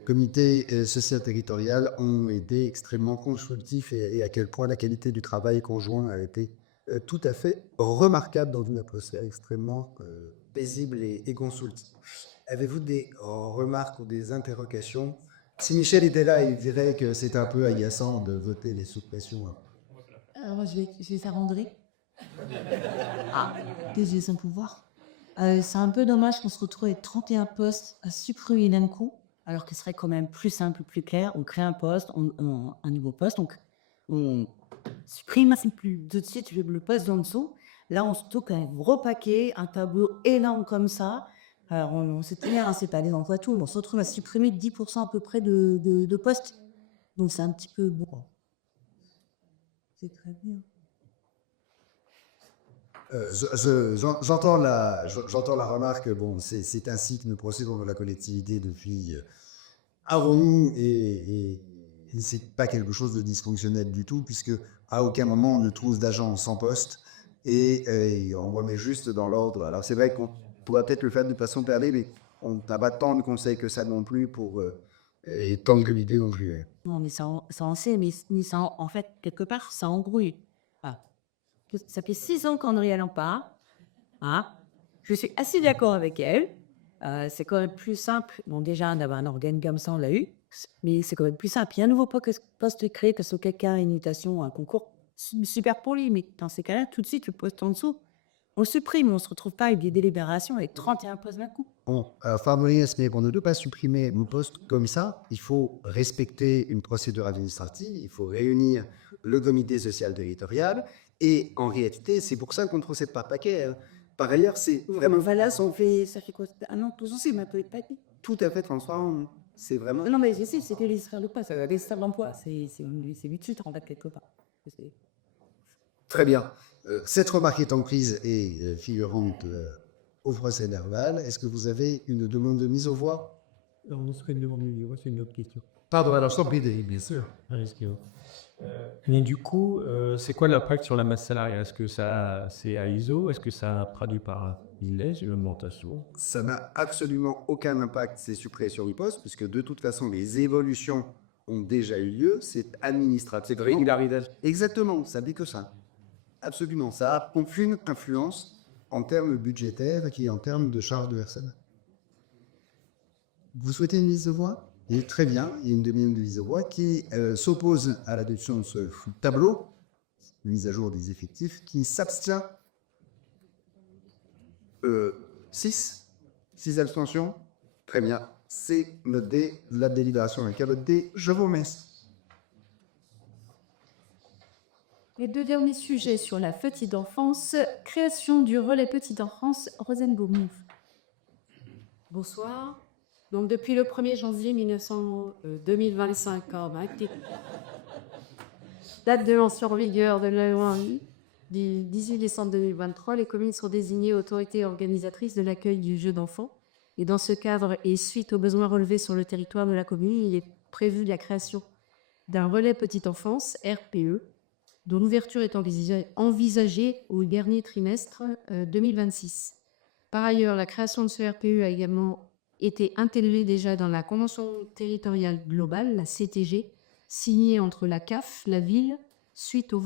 comité social territorial ont été extrêmement constructifs et à quel point la qualité du travail conjoint a été tout à fait remarquable dans une atmosphère extrêmement paisible et consultive. Avez-vous des remarques ou des interrogations? Si Michel était là, il dirait que c'est un peu agaçant de voter les suppressions. Alors moi, je vais faire André. Ah, désolé sans pouvoir. C'est un peu dommage qu'on se retrouve avec 31 postes à supprimer d'un coup, alors que ce serait quand même plus simple, plus clair. On crée un poste, un nouveau poste, donc on supprime, c'est plus tout de suite le poste d'en dessous. Là, on se toque un gros paquet, un tableau énorme comme ça. Alors, on sait très bien, c'est pas les emplois tout, mais on se retrouve à supprimer 10% à peu près de postes. Donc, c'est un petit peu bon. C'est très bien. J'entends la remarque. Bon, c'est ainsi que nous procédons dans la collectivité depuis avant nous et c'est pas quelque chose de dysfonctionnel du tout, puisque à aucun moment on ne trouve d'agents sans poste et on remet juste dans l'ordre. Alors, c'est vrai qu'on pourra peut-être le faire de façon perdue, mais on n'a pas tant de conseils que ça non plus pour et tant de comités non plus. Non, mais ça en sait, mais ça en fait, quelque part, ça embrouille. Ah. Ça fait 6 ans qu'André elle en parle. Ah. Je suis assez d'accord avec elle. C'est quand même plus simple. Bon, déjà, d'avoir un organe comme ça, on l'a eu. Mais c'est quand même plus simple. Il y a un nouveau poste créé, que ce soit quelqu'un, une mutation, un concours. Super pour lui, mais dans ces cas-là, tout de suite, le poste en dessous, on le supprime, on ne se retrouve pas avec des délibérations avec 31 postes d'un coup. Bon, Fabrice, mais pour ne pas supprimer un poste comme ça, il faut respecter une procédure administrative, il faut réunir le comité social territorial, et en réalité, c'est pour ça qu'on ne procède pas paquet. Hein. Par ailleurs, c'est vraiment... Voilà, ça fait quoi? Un an, 12 ans, c'est ma petite paquet. Tout à fait, François, c'est vraiment... Non, mais si, c'était les faire le poste, les faire l'emploi, c'est vite suite, en fait, quelque part. Très bien. Cette remarque étant prise et figurante au procès verbal, est-ce que vous avez une demande de mise aux voix? Alors, on serait une demande de mise aux voix, c'est une autre question. Pardon, alors je t'en prie, bien sûr. Mais du coup, c'est quoi l'impact sur la masse salariale? Est-ce que ça, c'est à ISO? Est-ce que ça traduit par ILES, une augmentation? Ça n'a absolument aucun impact, ces suppressions du poste, puisque de toute façon, les évolutions ont déjà eu lieu. C'est administratif. C'est de régularité. Exactement, ça dit que ça. Absolument, ça a aucune influence en termes budgétaires et en termes de charges de personnes. Vous souhaitez une mise de voix? Et très bien, il y a une demi de Isovoix qui s'oppose à l'adoption de ce tableau, mise à jour des effectifs, qui s'abstient. 6 abstentions. Très bien, c'est noté. La délibération est adoptée. Je vous remercie. Les deux derniers sujets sur la petite enfance, création du relais petite enfance, Rosenbaum. Bonsoir. Donc depuis le 1er janvier 2025, date de l'entrée en vigueur de la loi du 18 décembre 2023, les communes sont désignées autorités organisatrices de l'accueil du jeu d'enfants. Et dans ce cadre, et suite aux besoins relevés sur le territoire de la commune, il est prévu la création d'un relais petite enfance, RPE, dont l'ouverture est envisagée au dernier trimestre 2026. Par ailleurs, la création de ce RPE a également été intégrée déjà dans la Convention territoriale globale, la CTG, signée entre la CAF, la ville, suite au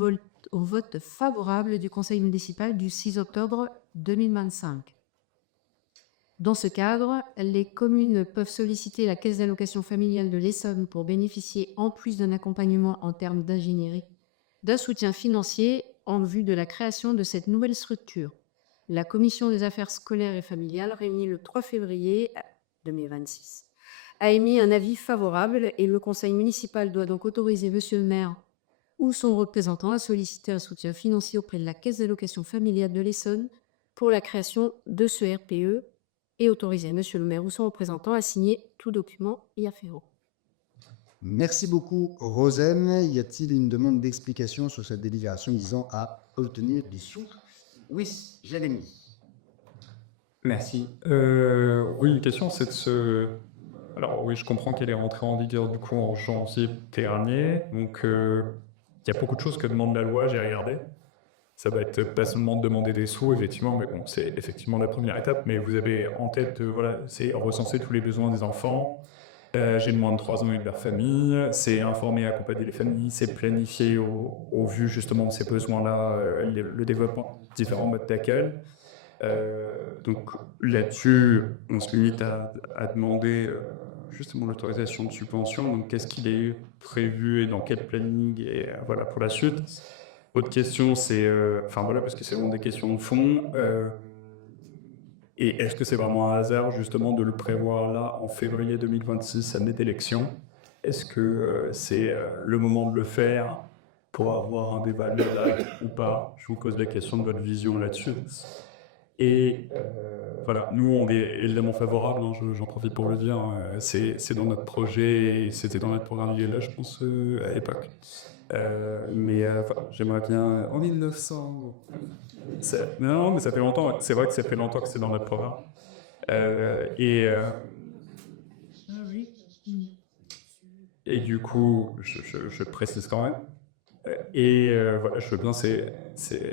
vote favorable du Conseil municipal du 6 octobre 2025. Dans ce cadre, les communes peuvent solliciter la Caisse d'allocation familiale de l'Essonne pour bénéficier, en plus d'un accompagnement en termes d'ingénierie, d'un soutien financier en vue de la création de cette nouvelle structure. La Commission des affaires scolaires et familiales, réunie le 3 février 2026, a émis un avis favorable et le Conseil municipal doit donc autoriser Monsieur le maire ou son représentant à solliciter un soutien financier auprès de la Caisse d'allocation familiale de l'Essonne pour la création de ce RPE et autoriser Monsieur le maire ou son représentant à signer tout document y afférent. Merci beaucoup, Rosen. Y a-t-il une demande d'explication sur cette délibération visant à obtenir des sous? Oui, Jérémy. Merci. Oui, une question, c'est de se... Alors oui, je comprends qu'elle est rentrée en vigueur du coup en janvier dernier. Donc, il y a beaucoup de choses que demande la loi, j'ai regardé. Ça va être pas seulement de demander des sous, effectivement, mais bon, c'est effectivement la première étape. Mais vous avez en tête, voilà, c'est recenser tous les besoins des enfants. J'ai de moins de 3 ans et de leur famille, c'est informer et accompagner les familles, c'est planifier au vu justement de ces besoins-là le développement de différents modes d'accueil. Donc là-dessus, on se limite à demander justement l'autorisation de subvention. Donc qu'est-ce qu'il est prévu et dans quel planning et voilà pour la suite. Autre question, c'est, enfin voilà, parce que c'est vraiment des questions de fond. Et est-ce que c'est vraiment un hasard, justement, de le prévoir là, en février 2026, année d'élection? Est-ce que c'est le moment de le faire pour avoir un débat là ou pas? Je vous pose la question de votre vision là-dessus. Et voilà, nous, on est évidemment favorables, hein, j'en profite pour le dire, c'est dans notre projet, c'était dans notre programme là, je pense, à l'époque. Mais j'aimerais bien... En 1900... Non, mais ça fait longtemps. C'est vrai que ça fait longtemps que c'est dans notre programme. Et du coup, je précise quand même. Voilà, je veux bien ces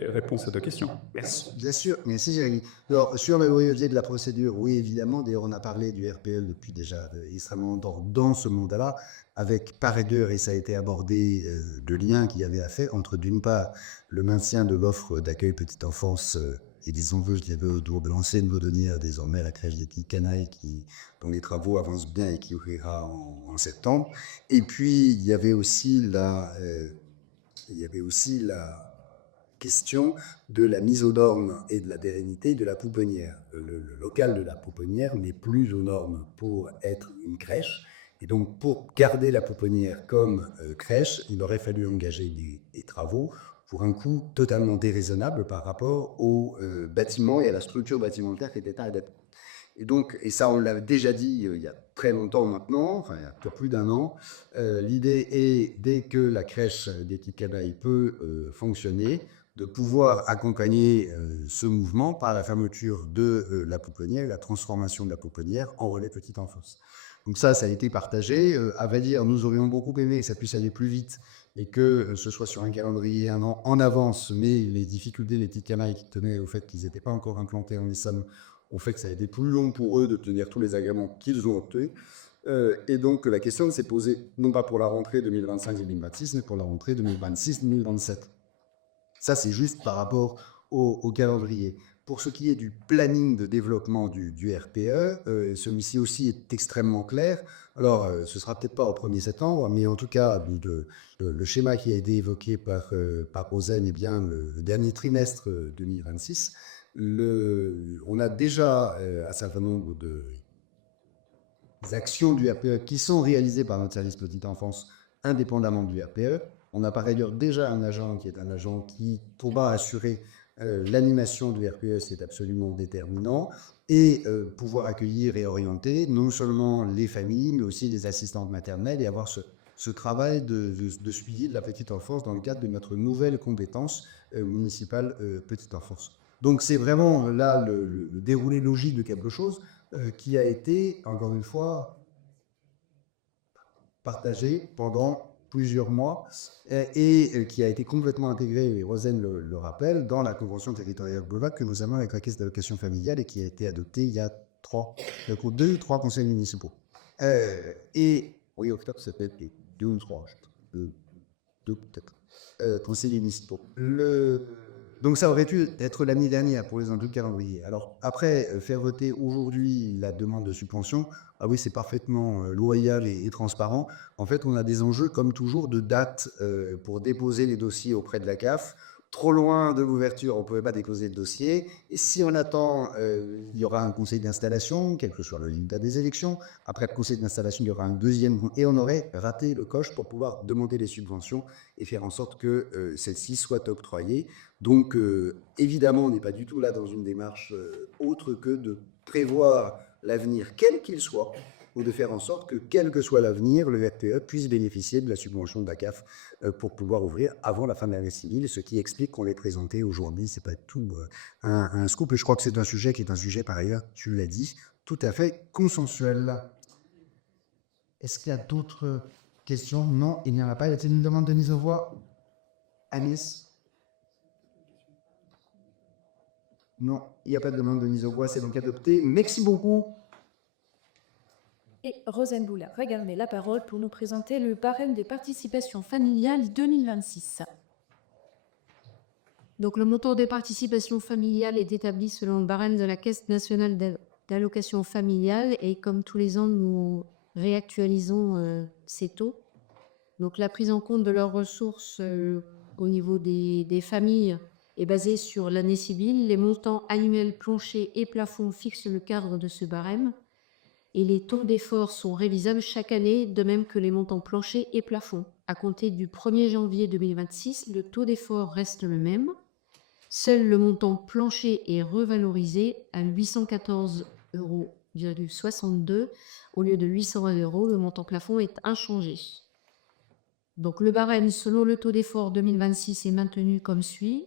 réponses à deux questions. Merci. Bien sûr, merci Jérémy. Alors, sur la brièveté de la procédure, oui, évidemment, d'ailleurs, on a parlé du RPL depuis déjà extrêmement longtemps dans ce mandat-là, avec par ailleurs, et ça a été abordé, le lien qu'il y avait à faire entre, d'une part, le maintien de l'offre d'accueil petite enfance et des enjeux qu'il y avait autour de l'ancienne Vaudonnière, désormais la crèche des petites canailles, dont les travaux avancent bien et qui ouvrira en septembre. Et puis, il y avait aussi la question de la mise aux normes et de la pérennité de la pouponnière. Le local de la pouponnière n'est plus aux normes pour être une crèche. Et donc, pour garder la pouponnière comme crèche, il aurait fallu engager des travaux pour un coût totalement déraisonnable par rapport au bâtiment et à la structure bâtimentaire qui était adaptée. Et donc, et ça, on l'a déjà dit il y a très longtemps maintenant, enfin, il y a plus d'un an, l'idée est, dès que la crèche des petites canailles peut fonctionner, de pouvoir accompagner ce mouvement par la fermeture de la pouponnière, la transformation de la pouponnière en relais petite enfance. Donc ça a été partagé. À vrai dire, nous aurions beaucoup aimé que ça puisse aller plus vite et que ce soit sur un calendrier un an en avance, mais les difficultés des petites canailles qui tenaient au fait qu'ils n'étaient pas encore implantés en Essonne ont fait que ça a été plus long pour eux de tenir tous les agréments qu'ils ont obtenus. Et donc la question s'est posée, non pas pour la rentrée 2025-2026, mais pour la rentrée 2026-2027. Ça, c'est juste par rapport au calendrier. Pour ce qui est du planning de développement du RPE, celui-ci aussi est extrêmement clair. Alors, ce sera peut-être pas au 1er septembre, mais en tout cas, le schéma qui a été évoqué par Rosen est bien le dernier trimestre 2026. On a déjà un certain nombre d'actions du RPE qui sont réalisées par notre service petite enfance indépendamment du RPE. On a par ailleurs déjà un agent qui pourra assurer l'animation du RPE, c'est absolument déterminant, et pouvoir accueillir et orienter non seulement les familles, mais aussi les assistantes maternelles et avoir ce travail de suivi de la petite enfance dans le cadre de notre nouvelle compétence municipale petite enfance. Donc c'est vraiment là le déroulé logique de quelque chose qui a été, encore une fois, partagé pendant plusieurs mois et qui a été complètement intégré, et Rosen le rappelle, dans la convention territoriale globale que nous avons avec la Caisse d'allocation familiale et qui a été adoptée il y a 2 ou 3 conseils municipaux. Oui, octobre, ça peut être 2 ou 3, deux peut-être, conseillers municipaux. Donc ça aurait dû être l'année dernière pour les enjeux de calendrier. Alors après, faire voter aujourd'hui la demande de subvention, ah oui, c'est parfaitement loyal et transparent. En fait, on a des enjeux, comme toujours, de date pour déposer les dossiers auprès de la CAF. Trop loin de l'ouverture, on ne pouvait pas déposer le dossier. Et si on attend, il y aura un conseil d'installation, quel que soit le résultat des élections. Après le conseil d'installation, il y aura un deuxième, et on aurait raté le coche pour pouvoir demander les subventions et faire en sorte que celles-ci soient octroyées. Donc, évidemment, on n'est pas du tout là dans une démarche autre que de prévoir l'avenir, quel qu'il soit, ou de faire en sorte que, quel que soit l'avenir, le RPE puisse bénéficier de la subvention de la CAF pour pouvoir ouvrir avant la fin de l'année civile, ce qui explique qu'on l'ait présenté aujourd'hui. C'est pas tout un scoop, et je crois que c'est un sujet qui est un sujet, par ailleurs, tu l'as dit, tout à fait consensuel. Est-ce qu'il y a d'autres questions? Non, il n'y en a pas. Y a-t-il une demande de mise aux voix? Anis? Non, il n'y a pas de demande de mise aux voix, c'est donc adopté. Merci beaucoup. Et Rosen Boula, regardez la parole pour nous présenter le barème des participations familiales 2026. Donc le montant des participations familiales est établi selon le barème de la Caisse nationale d'allocation familiale et comme tous les ans, nous réactualisons ces taux. Donc la prise en compte de leurs ressources au niveau des familles est basée sur l'année civile. Les montants annuels planchers et plafonds fixent le cadre de ce barème. Et les taux d'effort sont révisables chaque année, de même que les montants planchers et plafonds. À compter du 1er janvier 2026, le taux d'effort reste le même. Seul le montant plancher est revalorisé à 814,62 € au lieu de 820 €. Le montant plafond est inchangé. Donc le barème selon le taux d'effort 2026 est maintenu comme suit.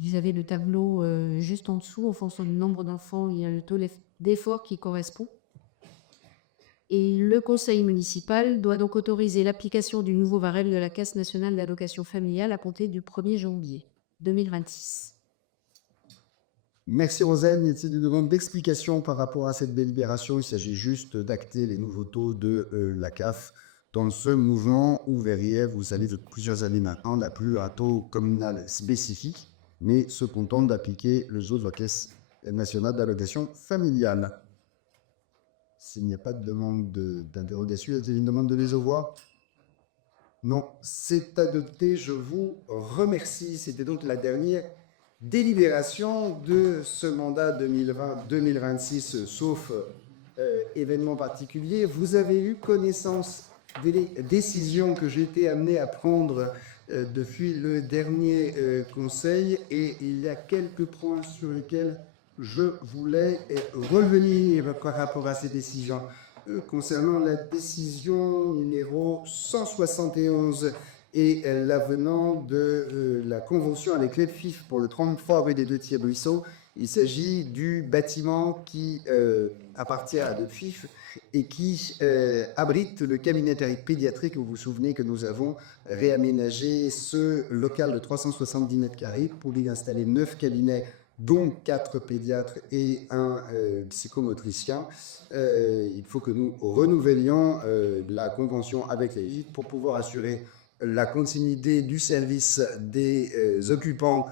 Vous avez le tableau juste en dessous. En fonction du nombre d'enfants, il y a le taux d'effort qui correspond. Et le conseil municipal doit donc autoriser l'application du nouveau barème de la Caisse nationale d'allocation familiale à compter du 1er janvier 2026. Merci Rosen. Y a-t-il des demandes d'explication par rapport à cette délibération? Il s'agit juste d'acter les nouveaux taux de la CAF dans ce mouvement où Verrières, vous savez, depuis plusieurs années maintenant, n'a plus un taux communal spécifique, mais se contente d'appliquer le taux de la Caisse nationale d'allocation familiale. S'il n'y a pas de demande d'interrogation, y a-t-il une demande de mise aux voix? Non, c'est adopté. Je vous remercie. C'était donc la dernière délibération de ce mandat 2020-2026, sauf événement particulier. Vous avez eu connaissance des décisions que j'ai été amené à prendre depuis le dernier conseil, et il y a quelques points sur lesquels je voulais revenir par rapport à ces décisions. Concernant la décision numéro 171 et l'avenant de la convention avec l'EPFIF pour le 33 rue des Deux-Tiers-Buisseaux, il s'agit du bâtiment qui appartient à l'EPFIF et qui abrite le cabinet pédiatrique. Vous vous souvenez que nous avons réaménagé ce local de 370 mètres carrés pour y installer 9 cabinets, dont 4 pédiatres et un psychomotricien. Il faut que nous renouvelions la convention avec les GIT pour pouvoir assurer la continuité du service des occupants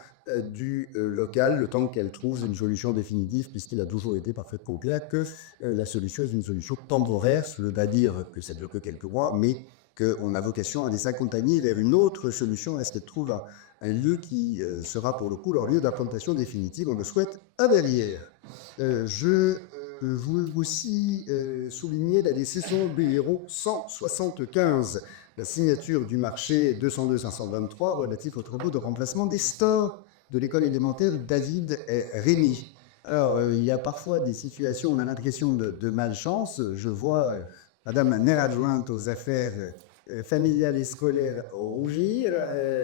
du local, le temps qu'elle trouve une solution définitive, puisqu'il a toujours été parfaitement clair que la solution est une solution temporaire. Ça ne veut pas dire que ça ne dure que quelques mois, mais qu'on a vocation à les accompagner vers une autre solution, à ce qu'elle trouve un lieu qui sera pour le coup leur lieu d'implantation définitive, on le souhaite, à Verrières. Je veux aussi souligner la décision BRO 175, la signature du marché 202-523 relatif aux travaux de remplacement des stores de l'école élémentaire David Rémy. Alors, il y a parfois des situations, on a l'impression de malchance. Je vois Madame la maire adjointe aux affaires familiales et scolaires rougir.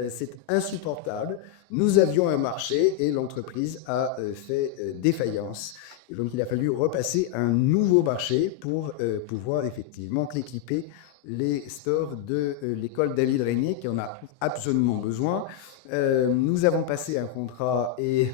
C'est insupportable. Nous avions un marché et l'entreprise a fait défaillance. Et donc, il a fallu repasser un nouveau marché pour pouvoir effectivement équiper les stores de l'école David Régnier, qui en a absolument besoin. Nous avons passé un contrat et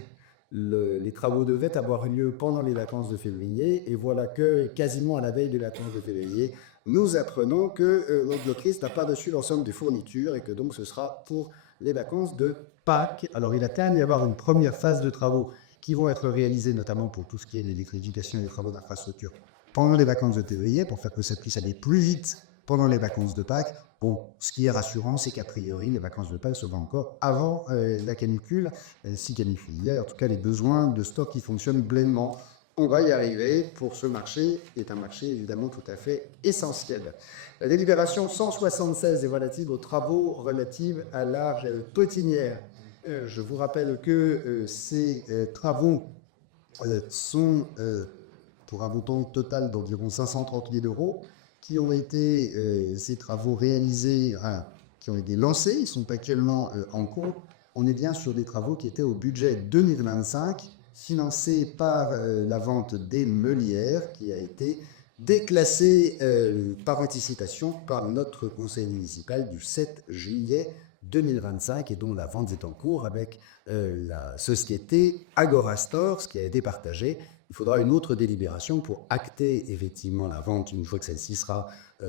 les travaux devaient avoir lieu pendant les vacances de février. Et voilà que, quasiment à la veille des vacances de février, nous apprenons que l'entreprise n'a pas reçu l'ensemble des fournitures et que donc ce sera pour les vacances de Pâques. Alors, il attend d'y avoir une première phase de travaux qui vont être réalisés notamment pour tout ce qui est l'électrification et les travaux d'infrastructure pendant les vacances de février, pour faire que ça puisse aller plus vite pendant les vacances de Pâques. Bon, ce qui est rassurant, c'est qu'a priori, les vacances de Pâques se vont encore avant la canicule, si canicule il y a, en tout cas les besoins de stock qui fonctionnent pleinement. On va y arriver pour ce marché, qui est un marché évidemment tout à fait essentiel. La délibération 176 est relative aux travaux relatifs à l'Arche Potinière. Je vous rappelle que ces travaux sont pour un montant total d'environ 530 000 €, qui ont été ces travaux réalisés, qui ont été lancés, ils sont actuellement en cours. On est bien sur des travaux qui étaient au budget 2025, financés par la vente des meulières, qui a été déclassée par anticipation par notre conseil municipal du 7 juillet 2025 et dont la vente est en cours avec la société Agora Stores qui a été partagée. Il faudra une autre délibération pour acter effectivement la vente une fois que celle-ci sera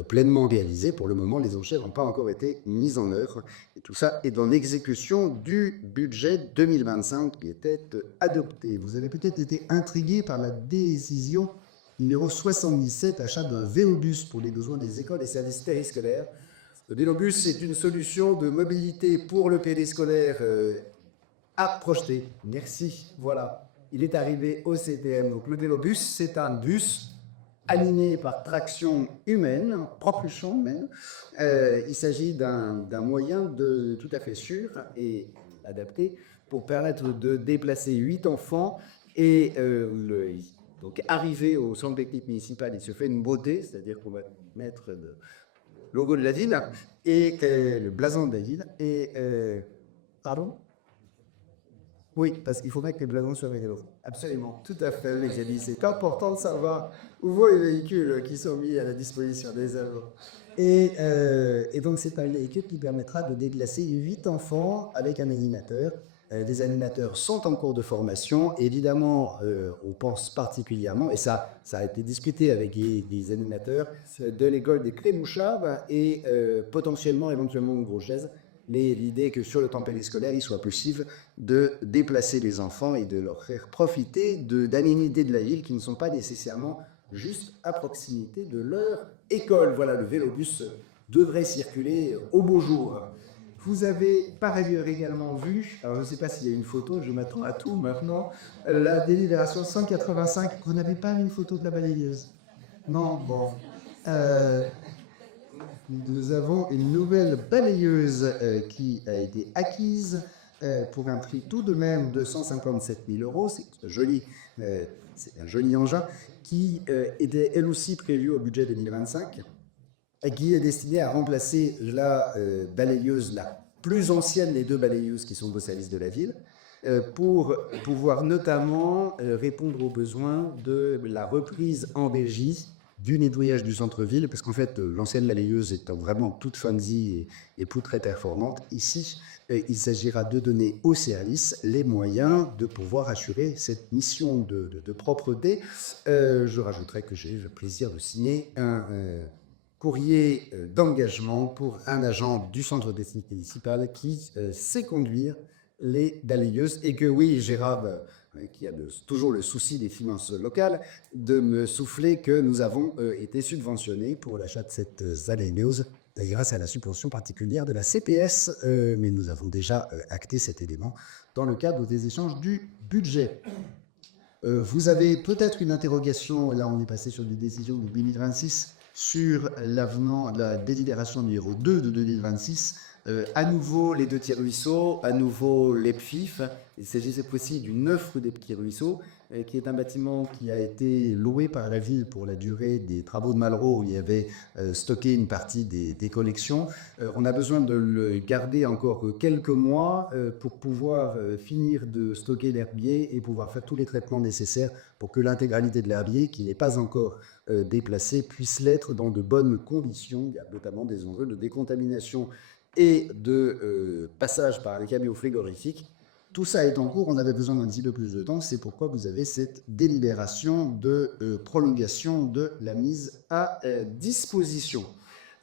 pleinement réalisée. Pour le moment, les enchères n'ont pas encore été mises en œuvre. Et tout ça est dans l'exécution du budget 2025 qui était adopté. Vous avez peut-être été intrigué par la décision numéro 77, achat d'un vélobus pour les besoins des écoles et services périscolaires. Le vélobus, c'est une solution de mobilité pour le périscolaire à projeter. Merci, voilà. Il est arrivé au CTM. Donc le vélobus, c'est un bus animé par traction humaine, propulsion humaine. Il s'agit d'un moyen tout à fait sûr et adapté pour permettre de déplacer 8 enfants. Et donc arrivé au centre technique municipal, il se fait une beauté, c'est-à-dire qu'on va mettre le logo de la ville et le blason de la ville. Et pardon? Oui, parce qu'il faut bien que les blasons soient avec les autres. Absolument, tout à fait, les amis. C'est important de savoir où vont les véhicules qui sont mis à la disposition des agents. Et donc, c'est un véhicule qui permettra de déplacer 8 enfants avec un animateur. Les animateurs sont en cours de formation. Évidemment, on pense particulièrement, et ça a été discuté avec les animateurs de l'école des Crémouchards et potentiellement, éventuellement, une grosse chaise. L'idée est que sur le temps périscolaire, il soit possible de déplacer les enfants et de leur faire profiter d'aménités de la ville qui ne sont pas nécessairement juste à proximité de leur école. Voilà, le vélobus devrait circuler au beau jour. Vous avez par ailleurs également vu, alors je ne sais pas s'il y a une photo, je m'attends à tout maintenant, la délibération 185, vous n'avez pas une photo de la balayeuse? Non, bon. Nous avons une nouvelle balayeuse qui a été acquise pour un prix tout de même de 157 000 €. C'est un joli engin qui était elle aussi prévu au budget 2025 et qui est destiné à remplacer la balayeuse la plus ancienne des deux balayeuses qui sont au service de la ville, pour pouvoir notamment répondre aux besoins de la reprise en Belgique du nettoyage du centre-ville, parce qu'en fait, l'ancienne balayeuse étant vraiment toute fancy et plus très performante, ici, il s'agira de donner au service les moyens de pouvoir assurer cette mission de propreté. Je rajouterai que j'ai eu le plaisir de signer un courrier d'engagement pour un agent du centre technique municipal qui sait conduire les balayeuses et que oui, Gérard, qui a toujours le souci des finances locales, de me souffler que nous avons été subventionnés pour l'achat de cette balayeuse grâce à la subvention particulière de la CPS, mais nous avons déjà acté cet élément dans le cadre des échanges du budget. Vous avez peut-être une interrogation, là on est passé sur des décisions de 2026, sur l'avenant, la délibération numéro 2 de 2026, à nouveau les 2 petits ruisseaux, à nouveau les PFIF. Il s'agit cette fois-ci du 9 rue des Petits Ruisseaux, qui est un bâtiment qui a été loué par la ville pour la durée des travaux de Malraux, où il y avait stocké une partie des collections. On a besoin de le garder encore quelques mois pour pouvoir finir de stocker l'herbier et pouvoir faire tous les traitements nécessaires pour que l'intégralité de l'herbier, qui n'est pas encore déplacé, puisse l'être dans de bonnes conditions. Il y a notamment des enjeux de décontamination et de passage par les camions frigorifiques. Tout ça est en cours, on avait besoin d'un petit peu plus de temps, c'est pourquoi vous avez cette délibération de prolongation de la mise à disposition.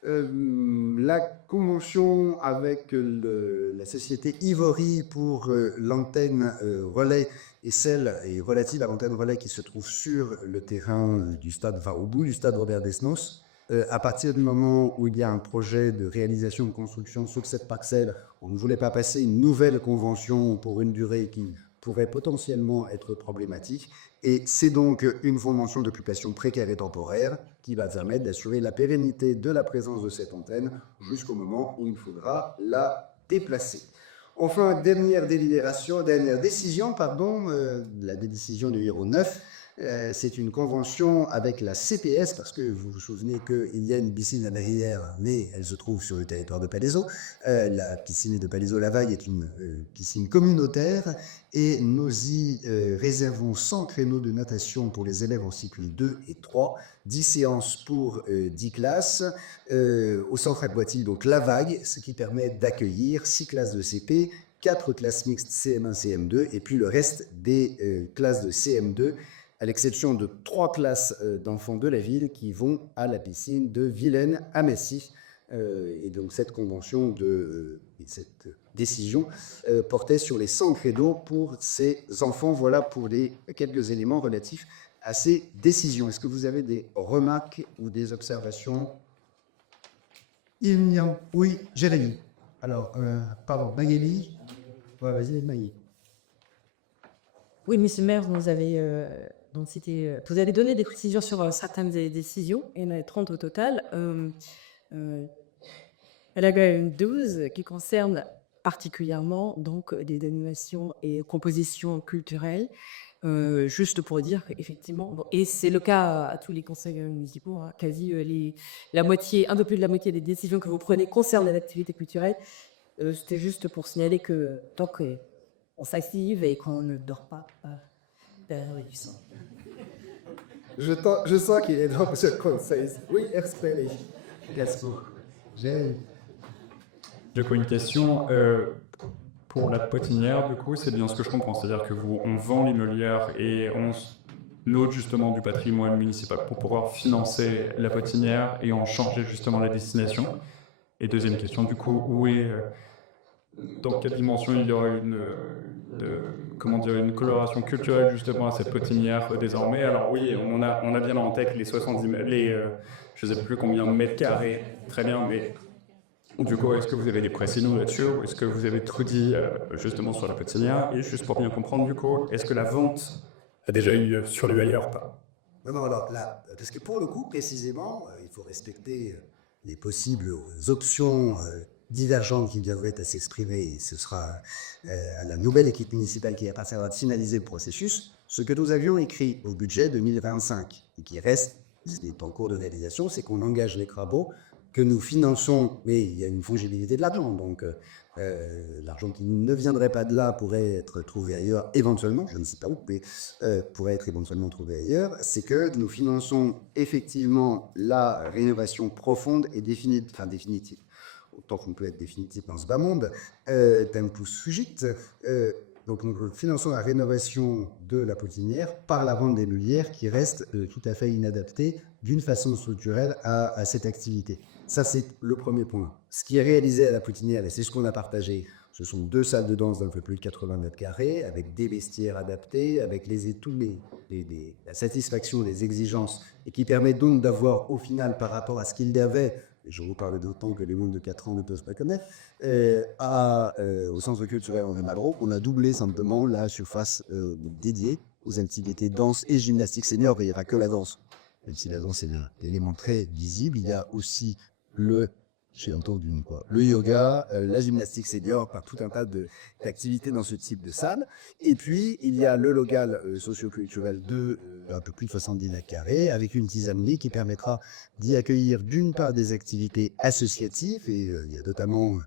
La convention avec la société Ivory pour l'antenne relais et celle est relative à l'antenne relais qui se trouve sur le terrain du stade, enfin au bout du stade Robert Desnos. À partir du moment où il y a un projet de réalisation de construction sur cette parcelle, on ne voulait pas passer une nouvelle convention pour une durée qui pourrait potentiellement être problématique. Et c'est donc une convention d'occupation précaire et temporaire qui va permettre d'assurer la pérennité de la présence de cette antenne jusqu'au moment où il faudra la déplacer. Enfin, dernière décision, la décision numéro 9. C'est une convention avec la CPS, parce que vous vous souvenez qu'il y a une piscine à Barrière, mais elle se trouve sur le territoire de Palaiseau. La piscine de Palaiseau-Lavaille est une piscine communautaire et nous y réservons 100 créneaux de natation pour les élèves en cycle 2 et 3, 10 séances pour 10 classes, au centre aquatique, donc La Vague, ce qui permet d'accueillir 6 classes de CP, 4 classes mixtes CM1, CM2, et puis le reste des classes de CM2, à l'exception de 3 classes d'enfants de la ville qui vont à la piscine de Vilaine à Massy. Et donc cette convention, cette décision portait sur les 100 créneaux pour ces enfants. Voilà pour les quelques éléments relatifs à ces décisions. Est-ce que vous avez des remarques ou des observations? Oui, Jérémy. Alors, pardon, Magali. Ouais, vas-y, Magali. Oui, monsieur le maire, vous avez donné des précisions sur certaines des décisions, il y en a 30 au total. Elle a quand même 12 qui concernent particulièrement donc, des dénominations et compositions culturelles. Juste pour dire qu'effectivement, et c'est le cas à tous les conseils municipaux, hein, quasi la moitié, un peu plus de la moitié des décisions que vous prenez concernent les activités culturelles. C'était juste pour signaler que tant qu'on s'active et qu'on ne dort pas, Je sens qu'il est dans ce conseil. Oui, exprimez. Du coup, une question pour la potinière, du coup, c'est bien ce que je comprends. C'est-à-dire que on vend l'immobilière et on note justement du patrimoine municipal pour pouvoir financer la potinière et en changer justement la destination. Et deuxième question, du coup, dans quelle dimension il y aura une coloration culturelle justement à cette potinière désormais? Alors oui, on a bien en tête les 70, je ne sais plus combien de mètres carrés, très bien, mais du coup, est-ce que vous avez des précisions là-dessus? Ou est-ce que vous avez tout dit justement sur la potinière? Et juste pour bien comprendre, du coup, est-ce que la vente a déjà eu sur lieu ailleurs ou pas? Non, alors là, parce que pour le coup, précisément, il faut respecter les possibles options divergentes qui devraient s'exprimer, et ce sera à la nouvelle équipe municipale qui appartiendra de finaliser le processus. Ce que nous avions écrit au budget 2025 et qui reste, c'est en cours de réalisation, c'est qu'on engage les travaux que nous finançons, mais il y a une fongibilité de l'argent, donc l'argent qui ne viendrait pas de là pourrait être trouvé ailleurs, éventuellement, je ne sais pas où, mais pourrait être éventuellement trouvé ailleurs. C'est que nous finançons effectivement la rénovation profonde et définitive, autant qu'on peut être définitif dans ce bas monde, Tempus Fugit. Donc nous finançons la rénovation de la potinière par la vente des meulières qui reste tout à fait inadaptée d'une façon structurelle à cette activité. Ça, c'est le premier point. Ce qui est réalisé à la potinière, et c'est ce qu'on a partagé Ce sont 2 salles de danse d'un peu plus de 80 mètres carrés, avec des vestiaires adaptés, avec la satisfaction des exigences, et qui permet donc d'avoir au final, par rapport à ce qu'il y avait, et je vous parle d'autant que les moins de 4 ans ne peuvent pas connaître, au centre culturel André Malraux, on a doublé simplement la surface dédiée aux activités danse et gymnastique senior. Il n'y aura que la danse. Même si la danse est un élément très visible, il y a aussi le yoga, la gymnastique senior, par tout un tas d'activités dans ce type de salle. Et puis, il y a le local socio-culturel de un peu plus de 70 mètres carrés, avec une tisanerie qui permettra d'y accueillir d'une part des activités associatives, et il y a notamment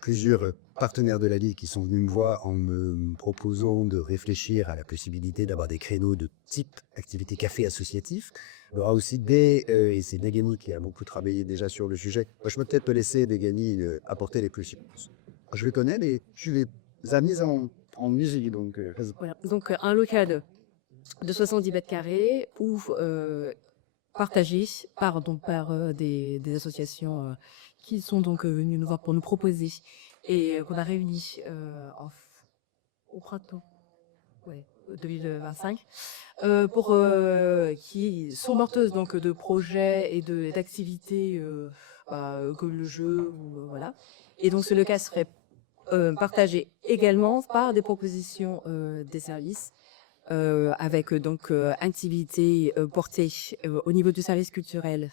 plusieurs partenaires de la Ligue qui sont venus me voir en me proposant de réfléchir à la possibilité d'avoir des créneaux de type activité café associatif. Il y aura aussi et c'est Degani qui a beaucoup travaillé déjà sur le sujet. Moi, je peux peut-être te laisser Degani apporter les plus. Je les connais, mais je les ai mis en musique. Donc, Voilà. Donc un local de 70 mètres carrés où partagé par des associations qui sont donc venues nous voir pour nous proposer et qu'on a réunis au printemps 2025 qui sont porteuses donc de projets et d'activités comme le jeu voilà. Et donc ce local serait partagé également par des propositions des services avec donc activités portées au niveau du service culturel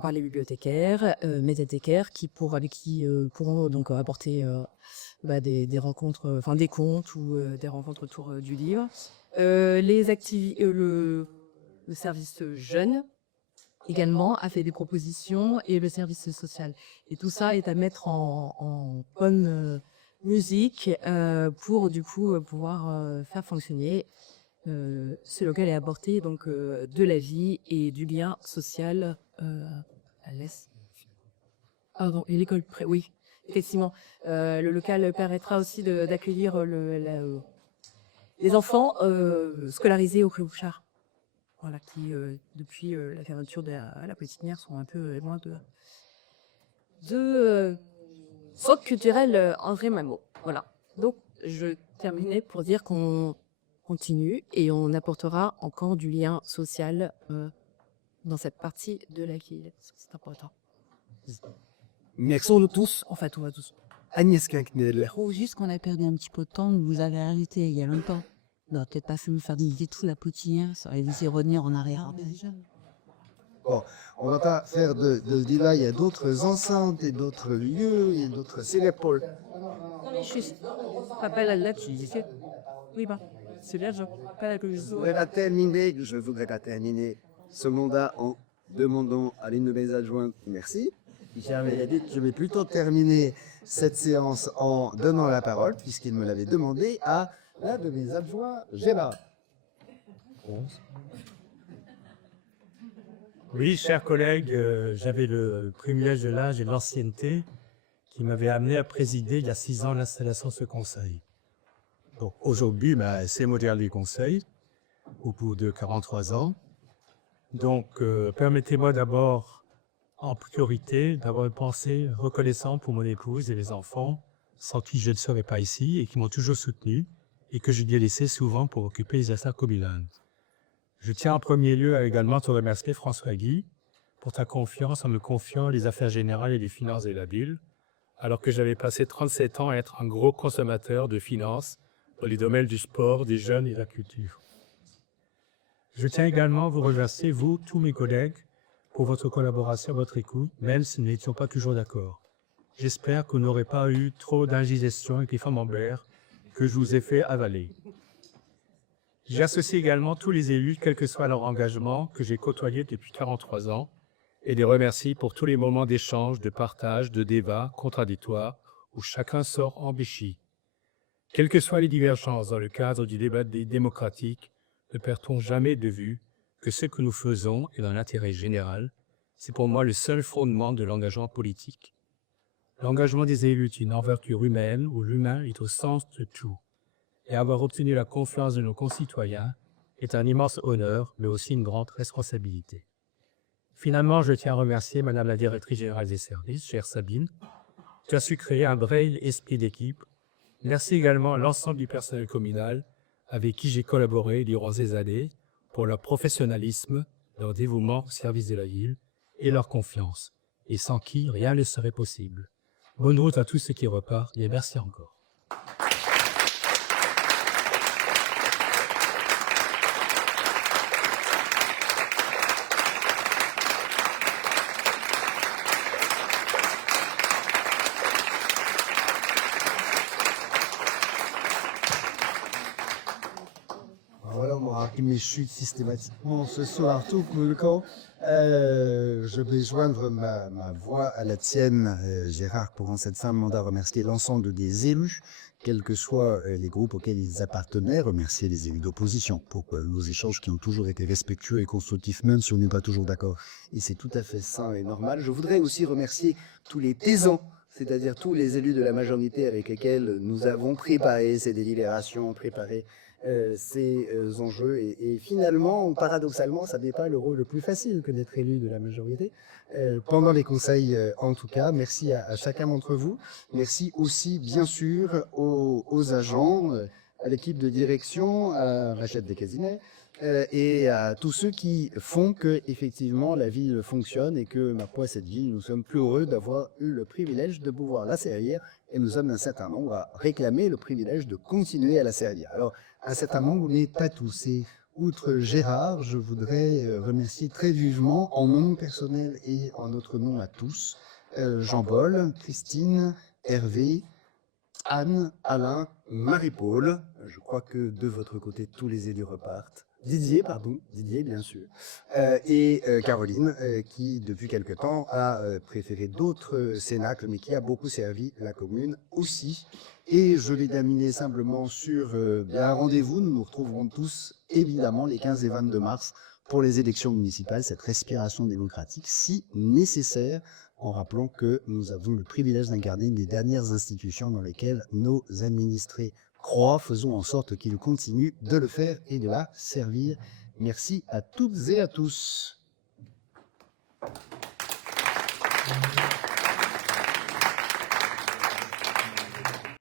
par les bibliothécaires, médiathécaires qui pourront donc apporter des rencontres, enfin des contes ou des rencontres autour du livre. Le service jeune également a fait des propositions et le service social. Et tout ça est à mettre en bonne musique pour du coup pouvoir faire fonctionner ce local et apporter donc de la vie et du lien social à l'Est. Pardon, et l'école oui, effectivement. Le local permettra aussi d'accueillir les enfants scolarisés au Clos Bouchard. Voilà, qui depuis la fermeture de la Petite-Nière sont un peu loin de centre culturel André Malraux. Voilà. Donc je terminais pour dire qu'on continue et on apportera encore du lien social dans cette partie de la ville. C'est important. merci à tous. En fait, on va tous. Agnès Quinquenel. Je trouve juste qu'on a perdu un petit peu de temps. Vous avez arrêté il y a longtemps. On n'aurait peut-être pas fallu faire visiter tout la Petite-Nière. Ça aurait laissé revenir en arrière. Bon, on va pas faire de débat. Il y a d'autres enceintes et d'autres lieux. Il y a d'autres. C'est l'épaule. Non mais je rappelle là, tu disais. Oui, c'est bien, je rappelle que Je voudrais la terminer ce mandat en demandant à l'une de mes adjointes merci. Je vais plutôt terminer cette séance en donnant la parole, puisqu'il me l'avait demandé, à l'un de mes adjoints, Gérard. Oui, chers collègues, j'avais le privilège de l'âge et de l'ancienneté qui m'avait amené à présider il y a 6 ans l'installation de ce conseil. Donc aujourd'hui, c'est moi du conseil, au bout de 43 ans. Donc permettez-moi d'abord, en priorité, d'avoir une pensée reconnaissante pour mon épouse et les enfants, sans qui je ne serais pas ici et qui m'ont toujours soutenu et que je lui ai laissé souvent pour occuper les affaires communales. Je tiens en premier lieu à également te remercier, François Guy, pour ta confiance en me confiant les affaires générales et les finances de la ville, alors que j'avais passé 37 ans à être un gros consommateur de finances dans les domaines du sport, des jeunes et de la culture. Je tiens également à vous remercier, vous, tous mes collègues, pour votre collaboration, votre écoute, même si nous n'étions pas toujours d'accord. J'espère que vous n'aurez pas eu trop d'indigestion avec les camemberts que je vous ai fait avaler. J'associe également tous les élus, quel que soit leur engagement, que j'ai côtoyé depuis 43 ans, et les remercie pour tous les moments d'échange, de partage, de débat contradictoires, où chacun sort enrichi. Quelles que soient les divergences dans le cadre du débat démocratique, ne perdons jamais de vue que ce que nous faisons est dans l'intérêt général. C'est pour moi le seul fondement de l'engagement politique. L'engagement des élus est une envergure humaine où l'humain est au centre de tout. Et avoir obtenu la confiance de nos concitoyens est un immense honneur, mais aussi une grande responsabilité. Finalement, je tiens à remercier Madame la Directrice Générale des Services, chère Sabine, Tu as su créer un vrai esprit d'équipe. Merci également à l'ensemble du personnel communal avec qui j'ai collaboré durant ces années pour leur professionnalisme, leur dévouement au service de la ville et leur confiance, et sans qui rien ne serait possible. Bonne route à tous ceux qui repartent et merci encore. Voilà, on m'aura pris mes chutes systématiquement ce soir, tout le camp. Je vais joindre ma voix à la tienne, Gérard, pour en cette fin de mandat remercier l'ensemble des élus, quels que soient les groupes auxquels ils appartenaient, remercier les élus d'opposition pour nos échanges qui ont toujours été respectueux et constructifs, même si on n'est pas toujours d'accord. Et c'est tout à fait sain et normal. Je voudrais aussi remercier tous les taisans, c'est-à-dire tous les élus de la majorité avec lesquels nous avons préparé ces délibérations, préparé ces enjeux. Et finalement, paradoxalement, ça n'est pas le rôle le plus facile que d'être élu de la majorité. Pendant les conseils, en tout cas, merci à chacun d'entre vous. Merci aussi, bien sûr, aux agents, à l'équipe de direction, à Rachel Descasinet, et à tous ceux qui font que effectivement la ville fonctionne et que, ma foi, cette ville, nous sommes plus heureux d'avoir eu le privilège de pouvoir la servir, et nous sommes un certain nombre à réclamer le privilège de continuer à la servir. Alors, un certain nombre n'est pas tous. Et outre Gérard, je voudrais remercier très vivement, en mon nom personnel et en notre nom à tous, Jean-Paul, Christine, Hervé, Anne, Alain, Marie-Paul. Je crois que de votre côté, tous les élus repartent. Didier, bien sûr, et Caroline, qui depuis quelque temps a préféré d'autres cénacles, mais qui a beaucoup servi la commune aussi. Et je vais terminer simplement sur un rendez-vous. Nous nous retrouverons tous, évidemment, les 15 et 22 mars pour les élections municipales, cette respiration démocratique si nécessaire, en rappelant que nous avons le privilège d'incarner une des dernières institutions dans lesquelles nos administrés croient. Faisons en sorte qu'ils continuent de le faire et de la servir. Merci à toutes et à tous.